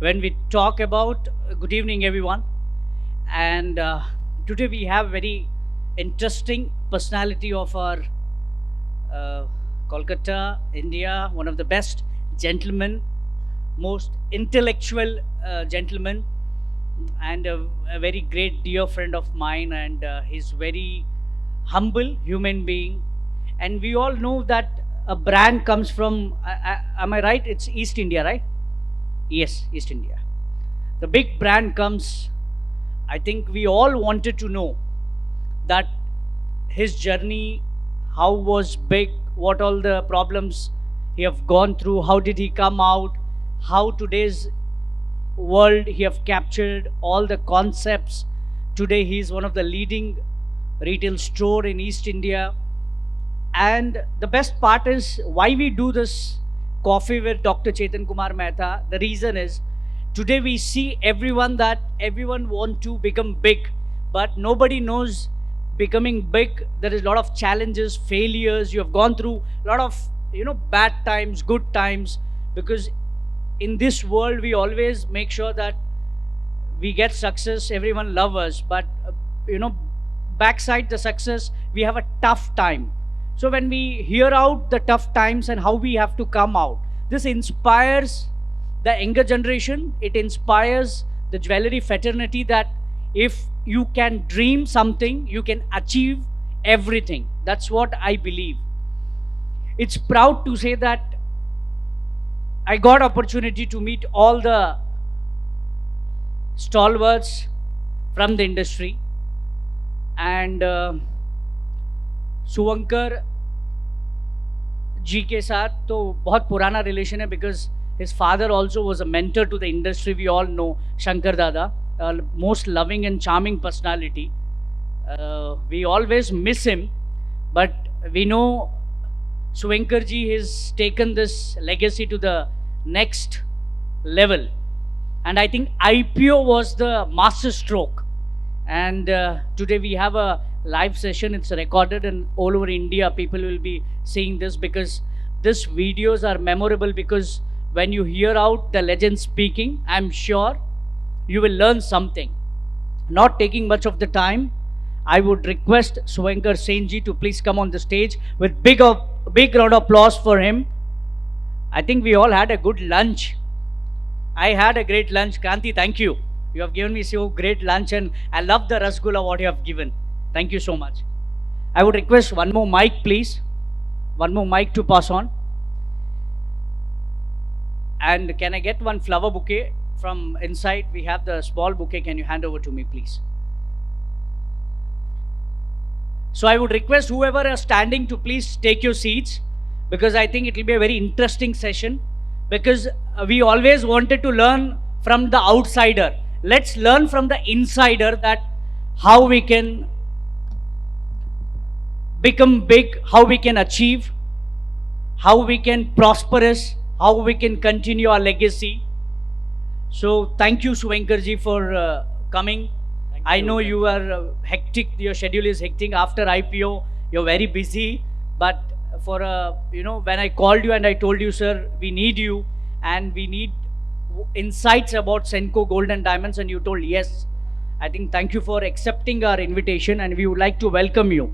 when we talk about good evening everyone, and today we have very interesting personality of our uh, Kolkata, India, one of the best gentlemen, most intellectual gentleman, and a very great dear friend of mine, and he's very humble human being. And we all know that a brand comes from, am I right, it's East India, right? Yes, East India. The big brand comes. I think we all wanted to know that his journey, how was big, what all the problems he have gone through, how did he come out, how today's world he have captured all the concepts. Today he is one of the leading retail store in East India. And the best part is why we do this coffee with Dr. Chetan Kumar Mehta. The reason is today we see everyone that everyone want to become big, but nobody knows becoming big. There is a lot of challenges, failures. You have gone through a lot of bad times, good times, because in this world we always make sure that we get success, everyone love us, but you know backside the success we have a tough time. So when we hear out the tough times and how we have to come out, this inspires the younger generation. It inspires the jewelry fraternity that if you can dream something, you can achieve everything. That's what I believe. It's proud to say that I got opportunity to meet all the stalwarts from the industry, and Suvankar जी के साथ तो बहुत पुराना relation है, because his father also was a mentor to the industry. We all know Shankar Dada, most loving and charming personality. We always miss him, but we know Suvankar ji has taken this legacy to the next level. And I think IPO was the master stroke. And today we have a live session. It's recorded, and all over India people will be seeing this, because these videos are memorable. Because when you hear out the legend speaking, I'm sure you will learn something. Not taking much of the time, I would request Suvankar Senji to please come on the stage with big round of applause for him. I think we all had a good lunch. I had a great lunch. Kranti, thank you. You have given me so great lunch, and I love the rasgulla what you have given. Thank you so much. I would request one more mic, please. One more mic to pass on. And can I get one flower bouquet from inside? We have the small bouquet. Can you hand over to me, please? So I would request whoever are standing to please take your seats, because I think it will be a very interesting session, because we always wanted to learn from the outsider. Let's learn from the insider that how we can become big, how we can achieve, how we can prosperous, how we can continue our legacy. So thank you, Suvankarji, for coming. I know you are hectic. Your schedule is hectic after IPO. You're very busy, but for when I called you and I told you, sir, we need you and we need insights about Senco Gold and Diamonds, and you told yes. I think thank you for accepting our invitation, and we would like to welcome you.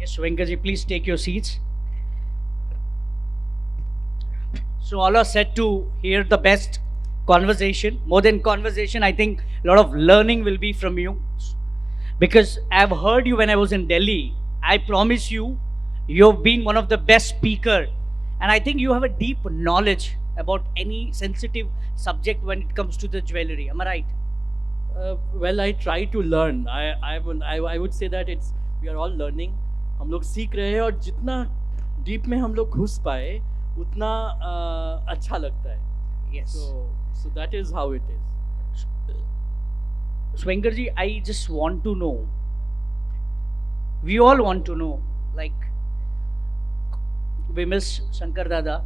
Yes, Venkaji, please take your seats. So all are set to hear the best conversation. More than conversation, I think a lot of learning will be from you. Because I've heard you when I was in Delhi. I promise you, you've been one of the best speaker. And I think you have a deep knowledge about any sensitive subject when it comes to the jewelry. Am I right? Well, I try to learn. I would say that it's we are all learning. हम लोग सीख रहे हैं और जितना deep में हम लोग घुस पाए उतना अच्छा लगता है. Yes. So that is how it is. Swenkarji, I just want to know. We all want to know, like, we miss Shankar Dada.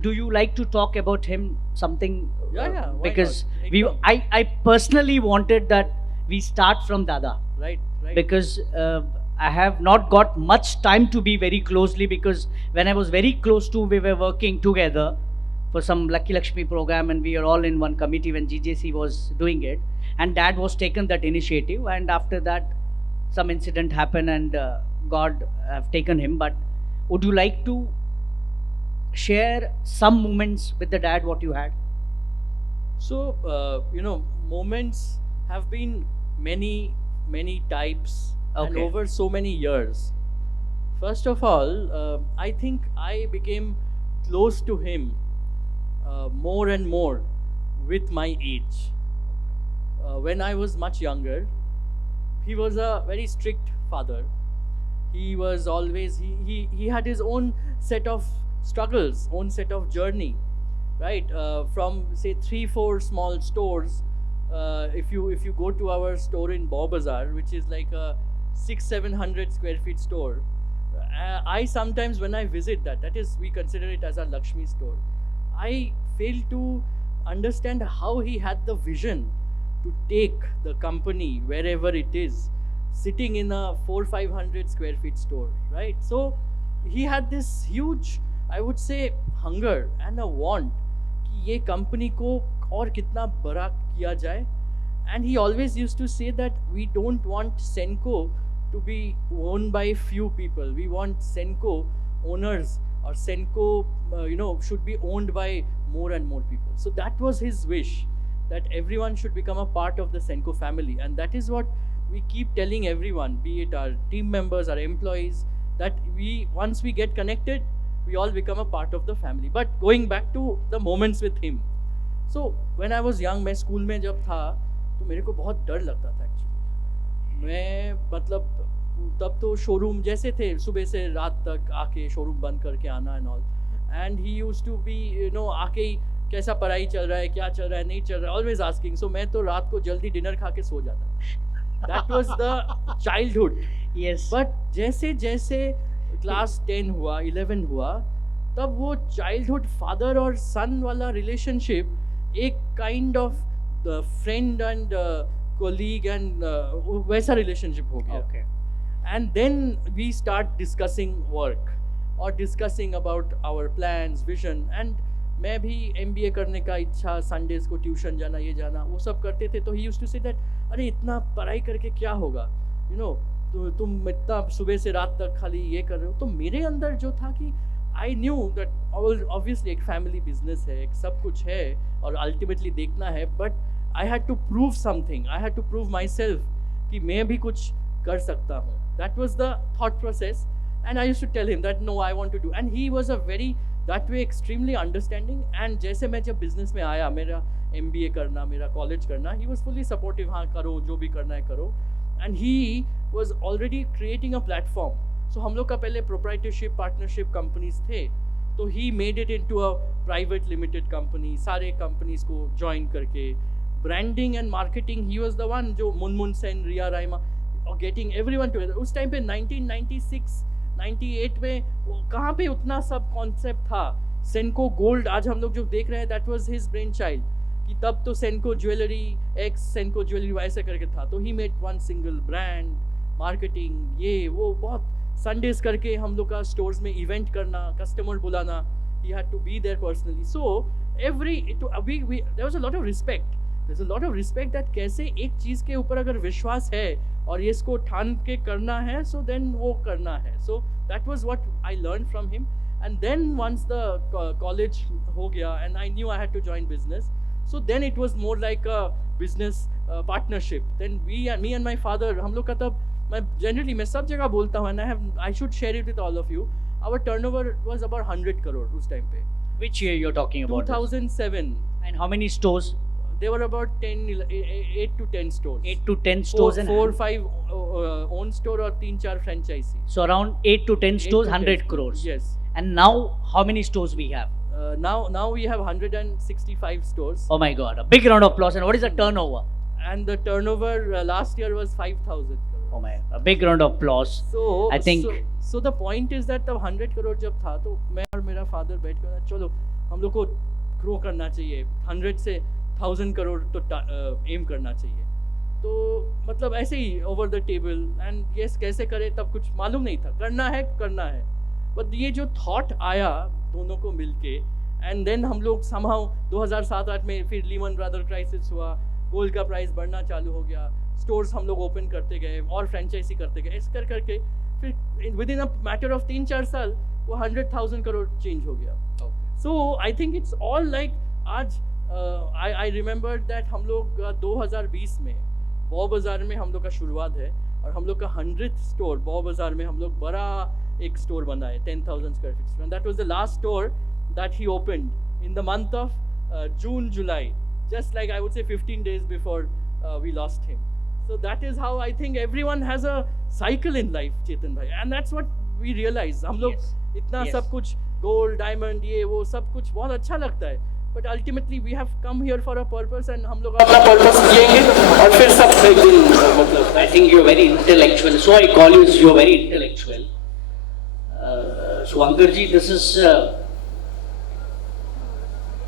Do you like to talk about him something? Yeah, why Because not? we, Ekdam. I personally wanted that we start from Dada Right. because I have not got much time to be very closely because when I was very close to, we were working together for some Lucky Lakshmi program and we are all in one committee when GJC was doing it, and Dad was taken that initiative, and after that some incident happened and God have taken him. But would you like to share some moments with the Dad what you had? So, moments have been many types and Okay. over so many years. First of all, I think I became close to him more and more with my age. When I was much younger, he was a very strict father. He was always he had his own set of struggles, own set of journey, right? From say 3 4 small stores. If you go to our store in Bow Bazaar, which is like a 600 700 square feet store, I sometimes when I visit that is we consider it as a Lakshmi store. I fail to understand how he had the vision to take the company wherever it is, sitting in a 4 500 square feet store, right? So he had this huge, I would say, hunger and a want कि ये company को और कितना बड़ा किया जाए. And he always used to say that we don't want Senco to be owned by few people. We want Senco owners or Senco, should be owned by more and more people. So that was his wish, that everyone should become a part of the Senco family. And that is what we keep telling everyone, be it our team members, our employees, that once we get connected, we all become a part of the family. But going back to the moments with him. So when I was young, मैं school में जब था तो मेरे को बहुत डर लगता था एक्चुअली. मैं मतलब तब तो शोरूम जैसे थे, सुबह से रात तक आके शोरूम बंद करके आना and all. And he used to be आके ही कैसा पढ़ाई चल रहा है, क्या चल रहा है, नहीं चल रहा है, ऑलवेज आस्किंग. सो मैं तो रात को जल्दी डिनर खा के सो जाता था. That was the childhood. Yes. But जैसे जैसे क्लास 10 हुआ, 11 हुआ, तब वो चाइल्डहुड फादर और सन वाला रिलेशनशिप एक kind of friend and colleague and वैसा रिलेशनशिप हो गया. Okay. And then we start discussing work or discussing about our plans, vision. And मैं भी MBA करने का इच्छा, संडेज को ट्यूशन जाना, ये जाना, वो सब करते थे. तो he used to say that अरे इतना पढ़ाई करके क्या होगा, तो तुम इतना सुबह से रात तक खाली ये कर रहे हो. तो मेरे अंदर जो था कि आई न्यू दैट ऑब्वियसली एक फैमिली बिजनेस है, एक सब कुछ है और अल्टीमेटली देखना है. But I had to prove something, I had to prove myself कि मैं भी कुछ कर सकता हूँ. That was the thought process, and I used to tell him that no, I want to do. And he was a very that way extremely understanding. And जैसे मैं जब business में आया, मेरा MBA करना, मेरा college करना, he was fully supportive. हाँ करो, जो भी करना है करो. And he was already creating a platform. So हम लोग का पहले proprietorship, partnership companies थे. तो he made it into a private limited company. सारे companies को join करके, branding and marketing, he was the one जो मुनमुन सेन, रिया राइमा, और गेटिंग एवरीवन टुगेदर. उस टाइम पे 1996 98 में कहाँ पे उतना सब कॉन्सेप्ट था. सेनको गोल्ड आज हम लोग जो देख रहे हैं, that was his brain child. कि तब तो सेनको ज्वेलरी एक्स, सेनको ज्वेलरी ऐसे करके था. तो he made one single brand, marketing, ये वो बहुत संडेज करके हम लोग का स्टोर्स में इवेंट करना, कस्टमर बुलाना. He had to be there personally. So every there was a lot of respect. There's a lot of respect that कैसे एक चीज़ के ऊपर अगर विश्वास है और ये इसको ठान के करना है, so then वो करना है. So that was what I learned from him. And then once the college हो गया and I knew I had to join business, so then it was more like a business partnership. Then me and my father, हम लोग का तब मैं सब जगह बोलता हूँ, and I should share it with all of you. Our turnover was about 100 crore उस टाइम पे. Which year you're talking about? 2007. And how many stores? There were about 8 to 10 stores. 8 to 10 stores and 4 5 own store और 3 4 franchisee. so around 8 to 10 8 stores, to 10 100 crores. Yes. And now how many stores we have? Now we have 165 stores. Oh my God! A big round of applause. And what is the turnover? And the turnover last year was 5,000 crore. Oh my, a big round of applause. So I think so the point is that तब 100 करोड़ जब था तो मैं और मेरा father बैठ कर चलो हम लोग को ग्रो करना चाहिए, 100 से 1000 करोड़ तो एम करना चाहिए। तो मतलब ऐसे ही over the table and yes कैसे करें तब कुछ मालूम नहीं था, करना है। बट ये जो थॉट आया दोनों को मिलके एंड देन हम लोग समहाउ 2007-8 में फिर लीमन ब्रदर क्राइसिस हुआ, गोल्ड का प्राइस बढ़ना चालू हो गया, स्टोर्स हम लोग ओपन करते गए और फ्रेंचाइजी करते गए, इस करके फिर with in a matter of 3-4 साल वो 100,000 करोड़ चेंज हो गया। So I think it's all like आज आई रिमेंबर दैट हम लोग 2020 में बॉ बाज़ार में हम लोग का शुरुआत है और हम लोग का 100th स्टोर बॉ बाज़ार में हम लोग बड़ा एक स्टोर बनाए 10,000 square feet, that was the last store that he opened in the month of June, July, just like I would say 15 days before we lost him. So that is how I think everyone has a cycle in life, Chetan bhai, and that's what we realize. हम लोग इतना सब कुछ gold diamond ये वो सब कुछ बहुत अच्छा लगता है, but ultimately we have come here for a purpose and हम लोग अपना पर्पस जिएंगे और फिर सब एक दिन मतलब I think you're very intellectual, so I call you as you're very intellectual. So Ankar ji, this is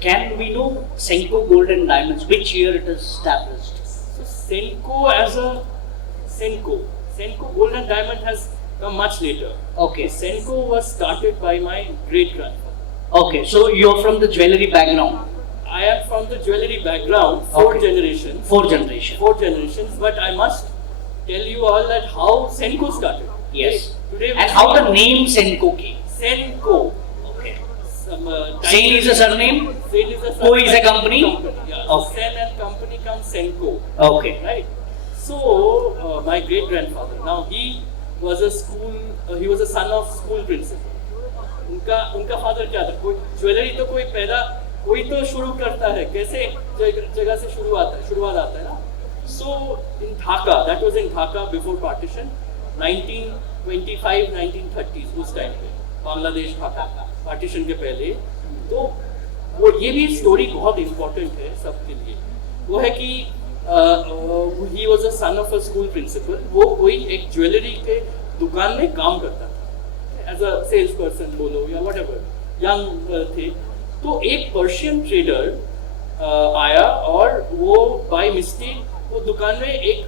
can we know Senco Gold and Diamonds, which year it is established? So Senco as a Senco Gold and Diamond has come much later. Okay. Senco was started by my great grandfather. Okay, so you're from the jewelry background. I am from the jewelry background, four Okay. generations. Fourth generation. Four generations, but I must tell you all that how Senco started. Yes. Today we And how see the name Senco came? Senco. Okay. Some, Sen is a surname. Sen is a Co is a company? Yeah. Okay. Sen and company comes Senco. Okay. Right. So my great grandfather. Now he was a school. He was a son of school principal. उनका father क्या था, कोई jewellery तो कोई तो शुरू करता है, कैसे जगह से शुरुआत आता है ना। So in Dhaka, that was in Dhaka before partition 1925 1930s, उस टाइम पे बांग्लादेश ढाका पार्टीशन के पहले। तो वो ये भी स्टोरी बहुत इम्पोर्टेंट है सबके लिए, वो है कि he was a son of a school principal. वो कोई एक ज्वेलरी के दुकान में काम करता था एज अ सेल्स पर्सन बोलो या वट एवर, यंग थे। तो एक पर्शियन ट्रेडर आया और वो बाय मिस्टेक वो दुकान में एक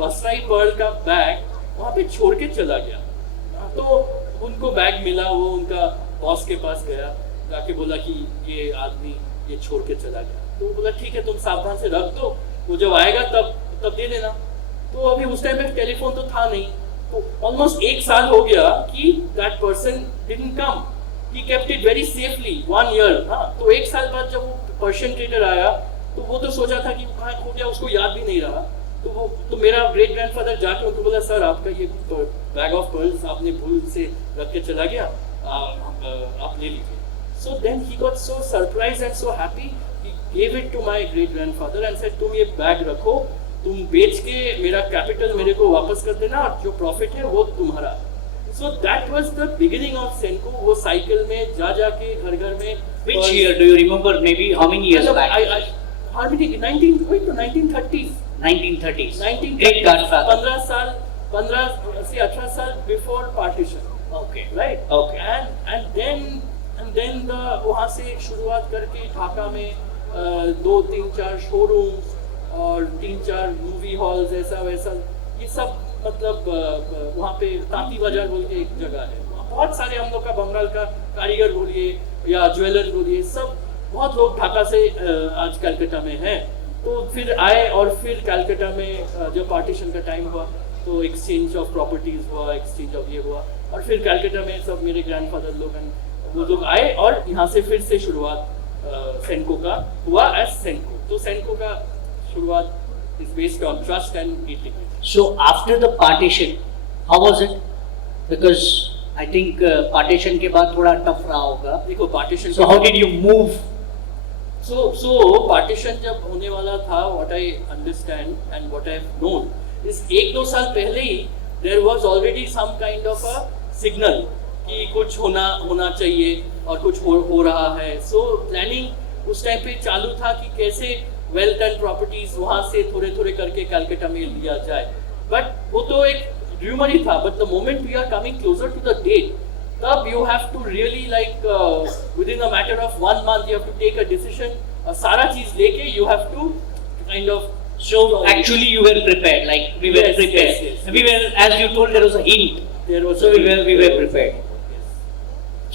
बसराई पर्ल का बैग वहाँ पे छोड़ के चला गया। तो उनको बैग मिला, वो उनका बॉस के पास गया, जाके बोला कि ये आदमी ये छोड़ के चला गया। तो वो बोला ठीक है तुम सावधान से रख दो, वो जब आएगा तब दे देना। तो अभी उस टाइम पे टेलीफोन तो था नहीं, तो ऑलमोस्ट 1 साल हो गया कि that person didn't come. He kept it very safely 1 year. हाँ, तो 1 साल बाद जब वो पर्शियन ट्रेडर आया तो वो तो सोचा था कि वो कहाँ खो गया, उसको याद भी नहीं रहा। तो मेरा ग्रेट ग्रैंडफादर जाके उनको बोला सर आपका ये बैग ऑफ पर्ल्स आपने भूल से रख के चला गया, आप ले लीजिए। So then he got so surprise and so happy, he gave it to my great grandfather and said तुम ये बैग रखो, तुम बेच के मेरा कैपिटल मेरे को वापस कर देना और जो प्रॉफिट है वो तुम्हारा। So that was the beginning of Senco. वो साइकिल में जा के घर में। Which year do you remember? Maybe how many years back? How many? 1930s. 1930s. 1930s. Great godfather. 15 से 18 साल before partition. Okay. Right. Okay. And then the वहाँ से शुरुआत करके ढाका में 2, 3, 4 शोरूम्स और 3-4 मूवी हॉल्स ऐसा वैसा, ये सब मतलब वहाँ पे तांती बाजार बोल के एक जगह है, बहुत सारे हम लोग का बंगाल का कारीगर बोलिए या ज्वेलर बोलिए, सब बहुत लोग ढाका से आज कलकत्ता में हैं। तो फिर आए और फिर कलकत्ता में जब पार्टीशन का टाइम हुआ तो एक्सचेंज ऑफ प्रॉपर्टीज हुआ, एक्सचेंज ऑफ ये हुआ, और फिर कलकत्ता में सब मेरे ग्रैंडफादर लोग वो लोग आए और यहाँ से फिर से शुरुआत सेंको का हुआ एज सेंको। तो सेंको का शुरुआत is based on trust and integrity. So after the partition, how was it? Because I think partition के बाद थोड़ा tough रहा होगा. देखो partition, So how did you move? So partition जब होने वाला था, what I understand and what I have known is 1-2 साल पहले ही there was already some kind of a signal कि कुछ होना चाहिए और कुछ हो रहा है। So planning उस टाइम पे चालू था कि कैसे वेल्थ एंड प्रॉपर्टीज वहाँ से थोड़े करके कलकत्ता में लिया जाए। बट वो तो एक rumor ही था. But the moment we are coming closer to the date, तब you have to really like within a matter of 1 month you have to take a decision. सारा चीज लेके you have to kind of. So actually you were prepared, like we were Yes, prepared. yes, yes. We were, as you told, there was a hint. There was So a- we were prepared. Yes.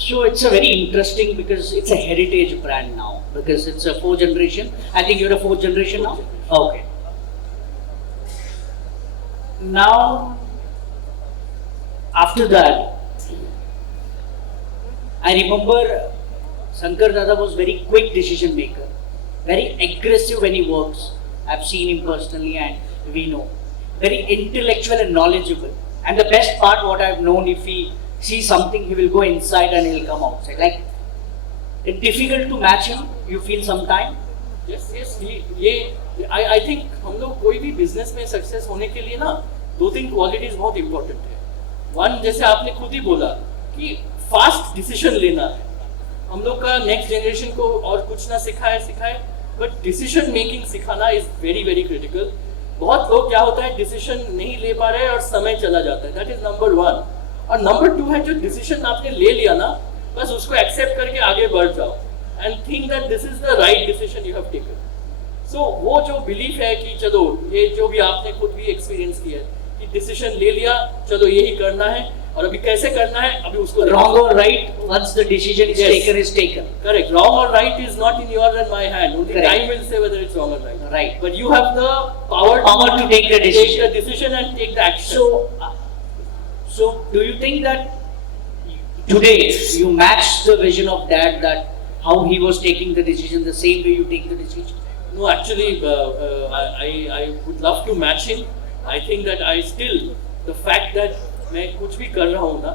So it's a very interesting because it's a heritage brand now because it's a 4th generation. I think you're a 4th generation now. Fourth generation. Okay. Now, after that, I remember Shankar Dada was very quick decision maker, very aggressive when he works. I've seen him personally and we know. Very intellectual and knowledgeable. And the best part, what I've known, if he sees something, he will go inside and he'll come outside. Like, it's difficult to match him, you feel sometime. Yes, yes. ये I think हम लोग कोई भी business में success होने के लिए ना 2-3 क्वालिटीज बहुत इंपॉर्टेंट है. वन, जैसे आपने खुद ही बोला कि फास्ट डिसीजन लेना है. हम लोग का नेक्स्ट जनरेशन को और कुछ ना सिखाए बट डिसीजन मेकिंग सिखाना इज वेरी वेरी क्रिटिकल. बहुत लोग क्या होता है डिसीजन नहीं ले पा रहे और समय चला जाता है. That is number 1. और नंबर 2 है जो डिसीजन आपने ले लिया ना, बस उसको एक्सेप्ट करके आगे बढ़ जाओ and think that this is the right decision you have taken. So वो जो बिलीफ है कि चलो ये जो भी आपने खुद भी एक्सपीरियंस किया है कि डिसीजन ले लिया, चलो यही करना है और अभी कैसे करना है अभी उसको Wrong or right, once the decision is Yes. taken, is taken. Correct. Wrong or right is not in your and my hand. Only Correct. time will say whether it's wrong or right. Right. But you have the power To take the decision. and take the action. So do you think that today you match the vision of dad, that how he was taking the decision, the same way you take the decision? No, actually, I would love to match him. I think that I still, the fact that मैं कुछ भी कर रहा हूँ ना,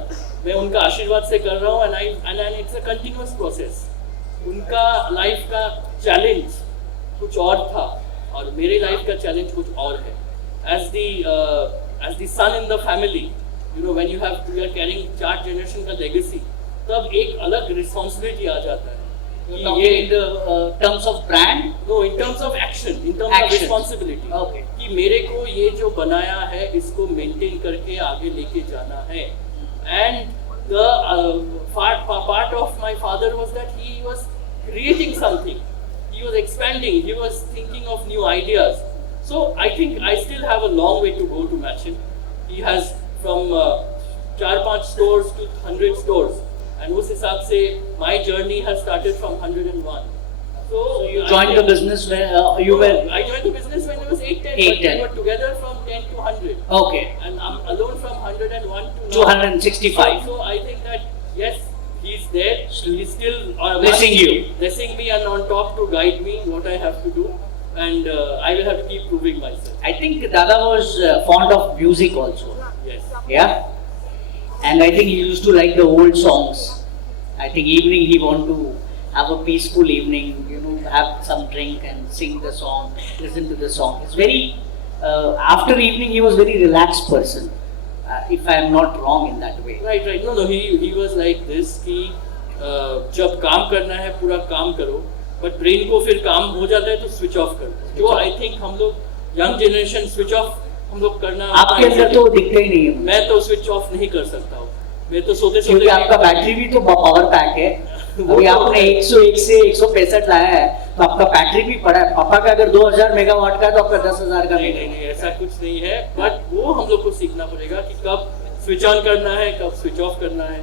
मैं उनका आशीर्वाद से कर रहा हूँ and it's a continuous process. उनका लाइफ का चैलेंज कुछ और था और मेरे लाइफ का चैलेंज कुछ और है. As the son in the family, you know, when you are carrying 4 generation का legacy, तब एक अलग responsibility आ जाता है. You're talking in the terms of brand? No, in terms of action, in terms of Action. responsibility. Okay. कि मेरे को ये जो बनाया है इसको मेंटेन करके आगे लेके जाना है. And the part of my father was that he was creating something. He was expanding. He was thinking of new ideas. So I think I still have a long way to go to match him. He has from 4-5 stores to 100 stores. And उस हिसाब से my journey has started from 101. So You joined the business when you were. I joined the business when I was 8-10. 8-10. But we were together from 10 to 100. Okay. And I'm alone from 101 to 265. So I think that yes, he's there. He's still Blessing you. blessing me, and on top to guide me what I have to do. And I will have to keep proving myself. I think Dada was fond of music also. Yes. Yeah. And I think he used to like the old songs. I think evening he want to have a peaceful evening, you know, have some drink and sing the song, listen to the song. It's very, after evening he was very relaxed person, if I am not wrong in that way. Right. No. He was like this कि जब काम करना है पूरा काम करो, but brain को फिर काम हो जाता है तो स्विच ऑफ कर दो. जो आई थिंक हम लोग यंग जनरेशन स्विच ऑफ हम लोग करना आपके अंदर तो दिखता ही नहीं है. मैं तो स्विच ऑफ नहीं कर सकता हूँ. मैं तो सोते क्योंकि आपका बैटरी भी तो पावर पैक है. अभी आपने 101 से 165 लाया है तो आपका बैटरी भी पड़ा है. पापा का अगर 2000 मेगावाट का है तो आपका 10,000 का भी नहीं ऐसा कुछ नहीं है. बट वो हम लोग को सीखना पड़ेगा कि कब स्विच ऑन करना है, कब स्विच ऑफ करना है,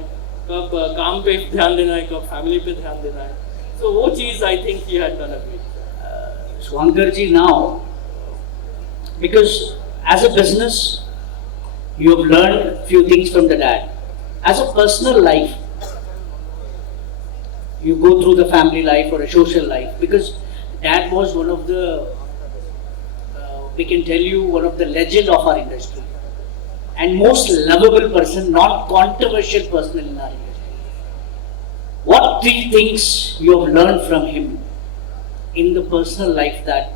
कब काम पे ध्यान देना है, कब फैमिली पे ध्यान देना है. सो वो चीज I think he had done a great. Swankar ji, now, because as a business, you have learned few things from the dad. As a personal life, you go through the family life or a social life, because dad was one of the, we can tell you, one of the legend of our industry. And most lovable person, not controversial person in our industry. What 3 things you have learned from him in the personal life that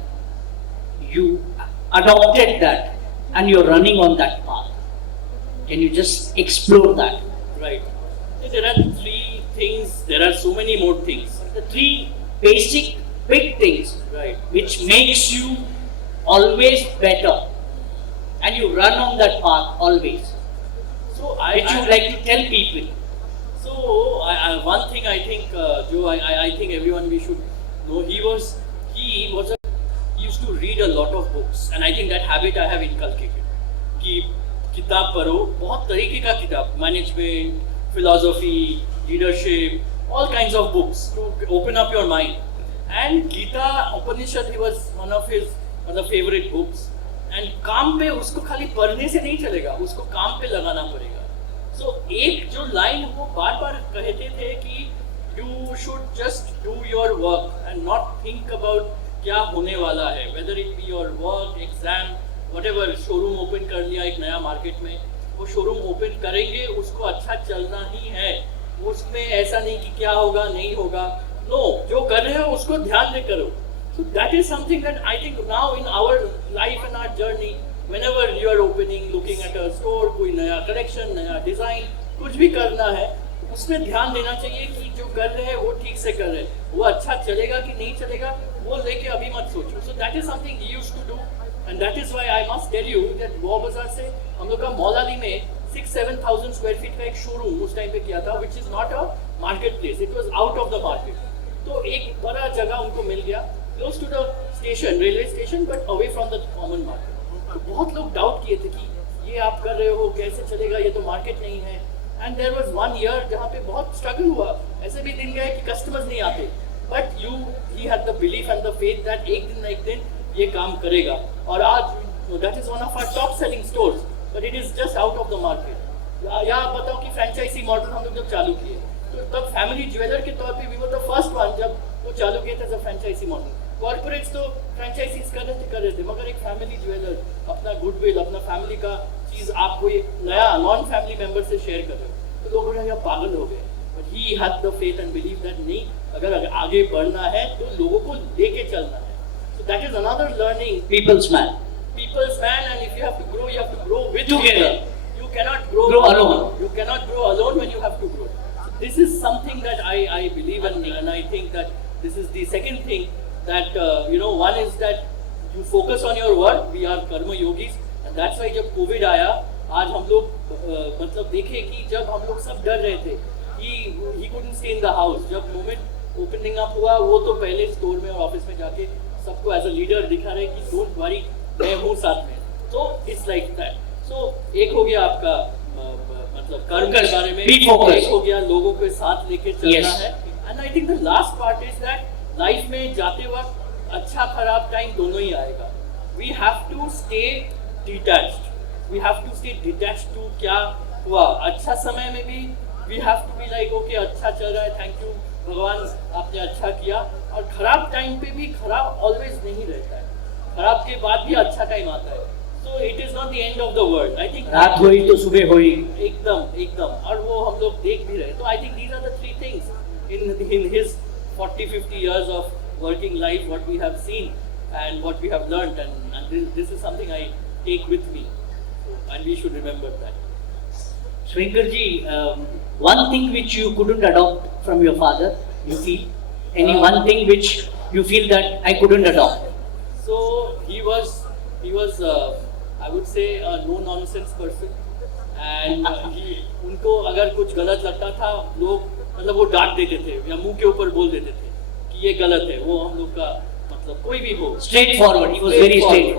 you adopted that and you're running on that path? Can you just explore that? Right. There are 3 things. There are so many more things. The 3 basic big things Right. which makes you always better. and you run on that path always, So which you like to tell people? So one thing I think, Joe, I think everyone we should know. He used to read a lot of books, and I think that habit I have inculcated. कि किताब पढ़ो, बहुत तरीके का किताब, management, philosophy, leadership, all kinds of books to open up your mind. And Gita Upanishad, he was one of his favorite books. And काम पे उसको खाली पढ़ने से नहीं चलेगा, उसको काम पे लगाना पड़ेगा. So एक जो लाइन वो बार बार कहते थे कि you should just do your work and not think about क्या होने वाला है, whether it be your work, exam, whatever. Showroom open कर लिया एक नया मार्केट में, वो शोरूम ओपन करेंगे, उसको अच्छा चलना ही है, उसमें ऐसा नहीं कि क्या होगा नहीं होगा. नो, जो कर रहे हो उसको ध्यान दे करो. So that is something that I think now in our life and our journey, whenever you are opening, looking at a store, कोई नया collection, नया design, कुछ भी करना है, उसमें ध्यान देना चाहिए कि जो कर रहे हैं वो ठीक से कर रहे हैं, वो अच्छा चलेगा कि नहीं चलेगा, वो लेके अभी मत सोचो. So that is something he used to do, and that is why I must tell you that Wow Bazaar से हम लोग का मौलाली में 6-7,000 square feet का एक शोरूम उस टाइम पे किया था, which is not a market place, it was out of the market. तो एक बड़ा जगह उनको मिल गया, close to the station, railway station, but away from the common market. तो बहुत लोग डाउट किए थे कि ये आप कर रहे हो कैसे चलेगा, ये तो मार्केट नहीं है. And there was one year जहाँ पे बहुत स्ट्रगल हुआ, ऐसे भी दिन गए कि कस्टमर्स नहीं आते, but he had the belief and the faith that एक दिन ना एक दिन ये काम करेगा. और आज that is one of our top selling stores, but it is just out of the market. या आप बताओ कि फ्रेंचाइजी मॉडल हम लोग जब चालू किए, तो तब फैमिली ज्वेलर के तौर पे we were the first one जब वो चालू किए थे as a franchisee model. Corporates तो फ्रेंचाइजीज कर रहे थे, मगर एक फैमिली ज्वेलर अपना गुडविल, अपना फैमिली का चीज आप कोई नया नॉन फैमिली मेंबर से शेयर कर रहे हो, तो लोग बोले यार पागल हो गए. But he had the faith and believe that नहीं, अगर आगे बढ़ना है तो लोगों को लेके चलना है. So that is another learning. People's man. And if you have to grow with Together. people. You cannot grow alone. You cannot grow alone when you have to grow. So this is something that I believe in, and I think that this is the second thing that one is that you focus on your work. We are karma yogis, and that's why जब Covid आया, आज हम लोग मतलब देखे कि जब हम लोग सब डर रहे थे कि he couldn't stay in the house, जब मोमेंट ओपनिंग अप हुआ, वो तो पहले स्टोर में और ऑफिस में जाके सबको एज अ लीडर दिखा रहे कि डोंट वरी, मैं हूँ साथ में. तो इट्स लाइक दैट. सो एक हो गया आपका मतलब कर्म के बारे में, एक हो गया लोगों के साथ लेके चलना है. And I think the last part is that life में जाते वक्त अच्छा खराब टाइम दोनों ही आएगा. We have to stay detached. We have to stay detached to क्या हुआ. अच्छा समय में भी we have to be like okay अच्छा चल रहा है, थैंक यू भगवान आपने अच्छा किया. और खराब टाइम पे भी खराब ऑलवेज नहीं रहता है, खराब के बाद भी अच्छा टाइम आता है. So it is not the end of the world. I think रात हुई तो सुबह हुई. एकदम और वो हम लोग देख भी रहे. तो I think these are the three things in his 40-50 years of working life, what we have seen and what we have learned, and this is something I take with me, and we should remember that. Swinger ji, one thing which you couldn't adopt from your father, you feel? Any one thing which you feel that I couldn't adopt? So he was I would say a no nonsense person, and उनको अगर कुछ गलत लगता था, लोग मतलब वो डांट देते थे या मुंह के ऊपर बोल देते थे कि ये गलत है. वो हम लोग का मतलब कोई भी हो, Straight forward. He was very straight.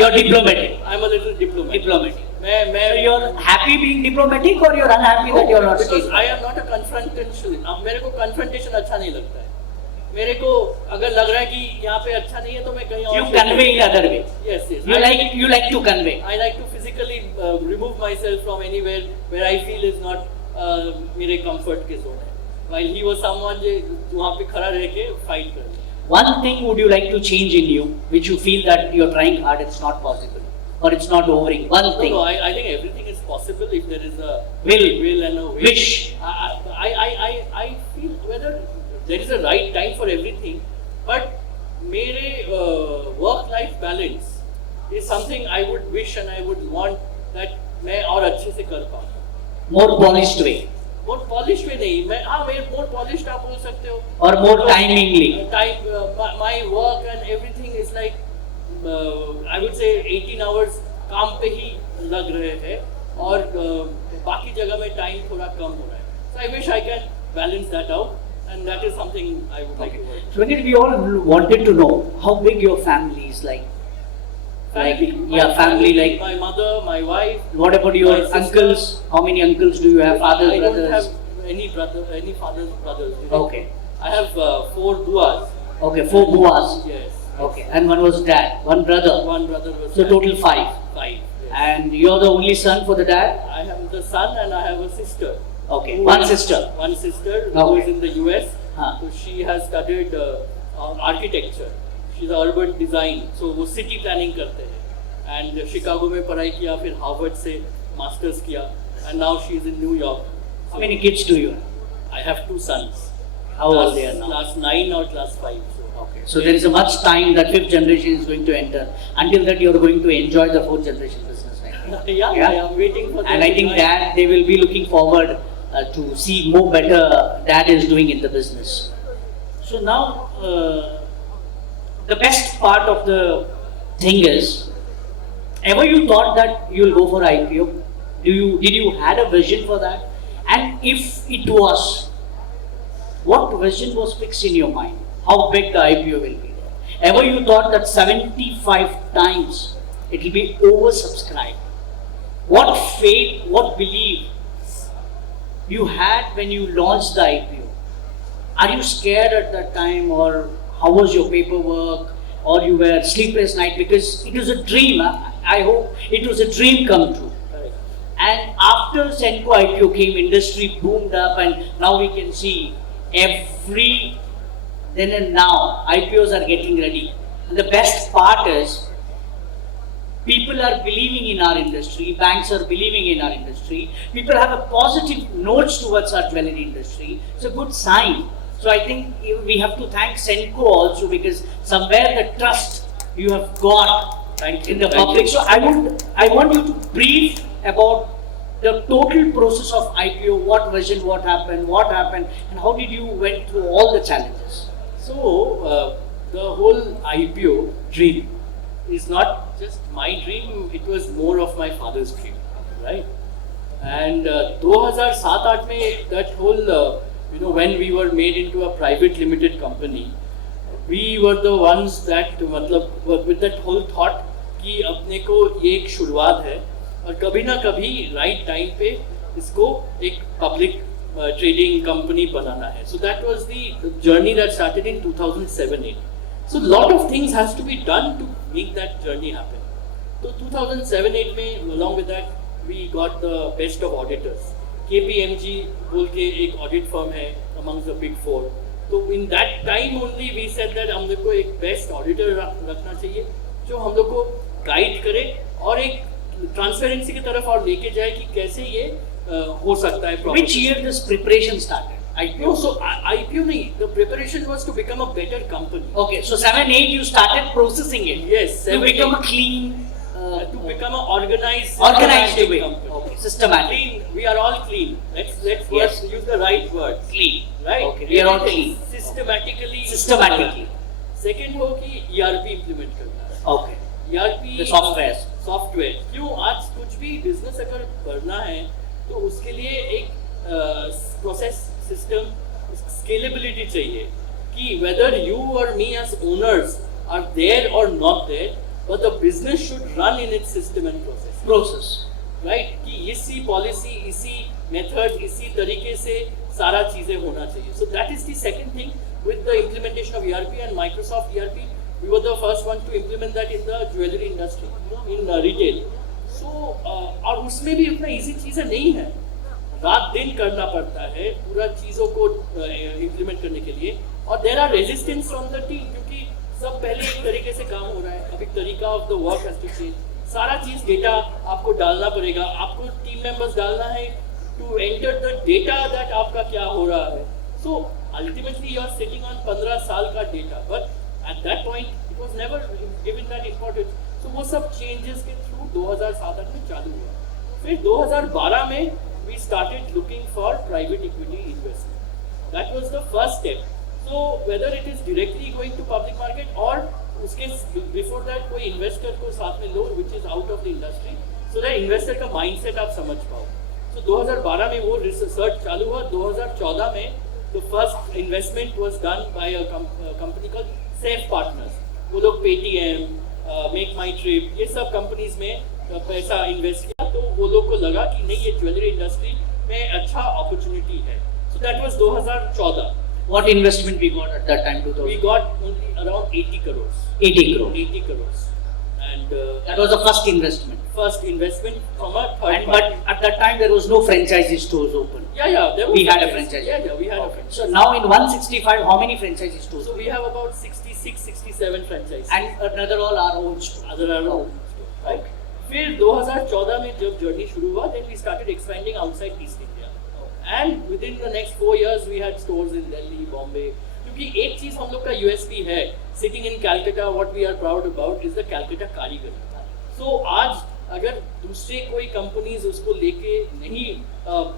You're diplomatic. I'm a little diplomatic. Diplomatic. मैं So you're happy being diplomatic, or you're unhappy that you're not because straight? I am not a confrontational. अब मेरे को confrontation अच्छा नहीं लगता है. मेरे को अगर लग रहा है कि यहाँ पे अच्छा नहीं है तो मैं कहीं और. You convey in other way. Yes. You like to convey. I like to physically remove myself from anywhere where I feel is not मेरे comfort के zone है. While he was someone जो वहाँ पे खड़ा रह के fight कर रहा है. One thing would you like to change in you, which you feel that you're trying hard, it's not possible, or it's not overing? One thing. No, I think everything is possible if there is a Will and a wish. I feel whether there is a right time for everything, but मेरे work life balance is something I would wish and I would want that मैं और अच्छे से कर पाऊँ. More polished way, more polished way नहीं, मैं more polished आप बोल सकते हो. or more timingly. My work and everything is like I would say 18 hours काम पे ही लग रहे हैं और बाकी जगह में टाइम थोड़ा कम हो रहा है. So I wish I can balance that out, and that is something I would like to work. So Venkat, we all wanted to know how big your family is like. Family, Yeah, family like. my mother, my wife. What about your my sister. uncles? How many uncles do you have? Fathers, I brothers? don't have any father's brothers. Okay. I have 4 buas. Okay, 4 buas. Yes. Okay, and one was dad, one brother. One brother was. So total 5. 5. Yes. And you're the only son for the dad? I have the son and I have a sister. Okay, Who one is- sister. One sister who Okay. is in the US. Huh. So she has studied architecture. She's urban design. So वो city planning करते हैं. And Chicago में पढ़ाई किया, फिर Harvard से masters किया. And now she is in New York. How many kids do you have? I have 2 sons. How old they are now? Class 9 or class 5. Okay. So there is a much time that 5th generation is going to enter. Until that, you are going to enjoy the 4th generation business, right? Yeah, I'm waiting for that. And I think that they will be looking forward to see more better dad is doing in the business. So now, the best part of the thing is, ever you thought that you will go for IPO? Did you had a vision for that? And if it was, what vision was fixed in your mind? How big the IPO will be? Ever you thought that 75 times it will be oversubscribed? What faith, what belief you had when you launched the IPO? Are you scared at that time, or how was your paperwork, or you were sleepless night because it was a dream? I hope it was a dream come true. Correct. And after Senco IPO came, industry boomed up, and now we can see every then and now IPOs are getting ready. And the best part is, people are believing in our industry, banks are believing in our industry, people have a positive notes towards our jewelry industry. It's a good sign. So I think we have to thank Senco also, because somewhere the trust you have got Thank you. in the Thank public. you. So I want you to brief about the total process of IPO, what vision, what happened, and how did you went through all the challenges? So the whole IPO dream is not just my dream, it was more of my father's dream, right? And 2007-8 में that whole, when we were made into a private limited company, we were the ones that मतलब with that whole thought कि अपने को ये एक शुरुआत है और कभी ना कभी राइट टाइम पे इसको एक public trading company banana hai. So that was the journey that started in 2007-8. So lot of things has to be done to make that journey happen. So 2007-8 में along with that we got the best of auditors. KPMG बोल के एक audit firm है amongst the big 4. So in that time only we said that हम लोग को एक best auditor रखना चाहिए जो हम लोग को guide करे और एक transparency की तरफ और लेके जाए कि कैसे ये हो सकता है. Which year this preparation started? IPO? No, so IPO nahi. The preparation was to become a better company. Okay, so 7-8 you started processing it. Yes, To 7-8. become a clean, To become an organized organized way. company. Okay, systematic. Clean. We are all clean. Let's Yes. first use the right word. Clean. Right. Okay, we are all Everything clean. Systematically. Systematically. Second हो कि ERP implement करना है. Okay. ERP. The softwares. Software. क्यों आज कुछ भी business अगर करना है तो उसके लिए एक process system scalability चाहिए कि whether you or me as owners are there or not there, but the business should run in its system and process. Process. Right? कि इसी policy, इसी method, इसी तरीके से सारा चीजें होना चाहिए. So that is the second thing with the implementation of ERP and Microsoft ERP. We were the first one to implement that in the jewelry industry, in retail. So और उसमें भी उतना easy चीजें नहीं है. रात दिन करना पड़ता है पूरा चीज़ों को इम्प्लीमेंट करने के लिए और there are resistance from the team क्योंकि सब पहले एक तरीके से काम हो रहा है. अभी तरीका of the work has to change. सारा चीज़ डेटा आपको डालना पड़ेगा. आपको टीम मेंबर्स डालना है to enter the data that आपका क्या हो रहा है. So ultimately you are sitting on 15 साल का data but at that point it was never given that importance. So वो सब चेंजेस के थ्रू 2007-8 में चालू हुआ. फिर 2012 में we started looking for private equity investment. That was the first step. So whether it is directly going to public market or उसके before that कोई इन्वेस्टर को साथ में लो which is out of the industry, so that investor का mindset आप समझ पाओ। तो 2012 में वो रिसर्च चालू हुआ। 2014 में the first investment was done by a company called safe partners. वो लोग पेटीएम, मेक माई ट्रिप, ये सब कंपनीज में पैसा इन्वेस्ट किया। तो वो लोग को लगा कि नहीं, ये ज्वेलरी इंडस्ट्री में अच्छा अपॉर्चुनिटी है। So that was 2014। What investment we got at that time? 2000. We got only around 80 crores. 80 crore. 80 crores. And That was the first investment. first investment from a third And party. but at that time there was no franchisee stores open. Yeah, there was We had a franchise. franchise. Yeah, we had a franchise. So now in 165, how many franchisee stores? So we have about 66, 67 franchises. And another all our own stores. Other are Oh. own store, right? फिर 2014 में जब journey शुरू हुआ, then we started expanding outside East India. And within the next 4 years, we had stores in Delhi, Bombay. क्योंकि एक चीज हम लोग का USP है, sitting in Calcutta, what we are proud about is the Calcutta कारीगर. So आज अगर दूसरे कोई कंपनीज उसको लेके नहीं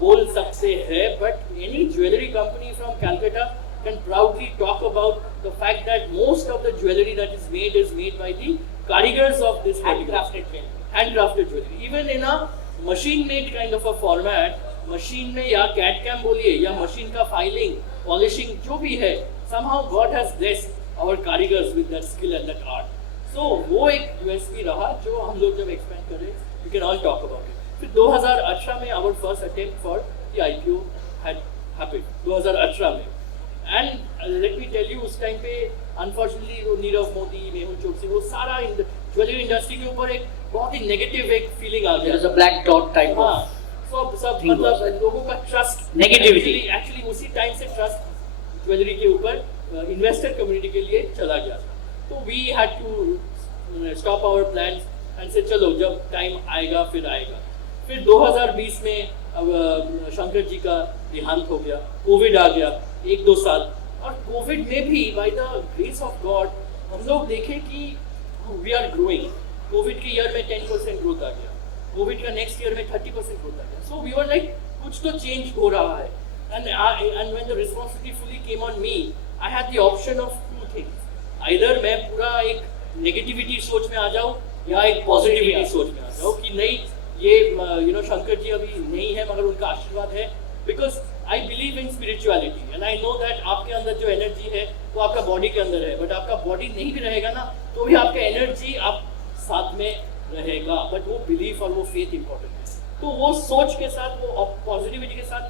बोल सकते हैं, but any jewelry company from Calcutta can proudly talk about the fact that most of the jewelry that is made by the karigars of this handcrafted jewelry. Even in a machine-made kind of a format, machine में या cat cam बोलिए या machine का filing, polishing जो भी है, somehow God has blessed our कारीगर्स with that skill and that art. So वो एक USP रहा जो हम लोग जब एक्सपेंड करें, we can all talk about it. फिर 2018 में our first attempt for the IPO had happened. 2018 में. And let me tell you, उस टाइम पे unfortunately वो नीरव मोदी, मेहुल चोकसी, वो सारा ज्वेलरी इंडस्ट्री के ऊपर एक बहुत ही नेगेटिव एक फीलिंग आ गया। There was a black dot type of. सब मतलब लोगों का ट्रस्ट, Negativity. एक्चुअली उसी टाइम से ट्रस्ट ज्वेलरी के ऊपर इन्वेस्टर कम्युनिटी के लिए चला गया था। तो we had to stop our plans and say चलो जब टाइम आएगा फिर आएगा। फिर 2020 में शंकर जी का देहांत हो गया, कोविड आ गया 1-2 साल, और कोविड में भी by the grace of God हम लोग देखे कि वी आर ग्रोइंग। कोविड के ईयर में 10% ग्रोथ आ गया, कोविड का नेक्स्ट ईयर में 30% ग्रोथ आ गया। सो वी वर लाइक कुछ तो चेंज हो रहा है। And when the responsibility fully came on me, I had the option of 2 things. Either मैं पूरा एक नेगेटिविटी सोच में आ जाऊं या एक पॉजिटिविटी सोच में आ जाऊं कि नहीं, ये शंकर जी अभी नहीं है मगर उनका आशीर्वाद है। Because I believe in spirituality and I know that आपके अंदर जो एनर्जी है वो आपका बॉडी के अंदर है, बट आपका बॉडी नहीं भी रहेगा ना तो भी आपका एनर्जी आप साथ में रहेगा। बट वो बिलीफ और वो फेथ इंपॉर्टेंट है। तो वो सोच के साथ, वो पॉजिटिविटी के साथ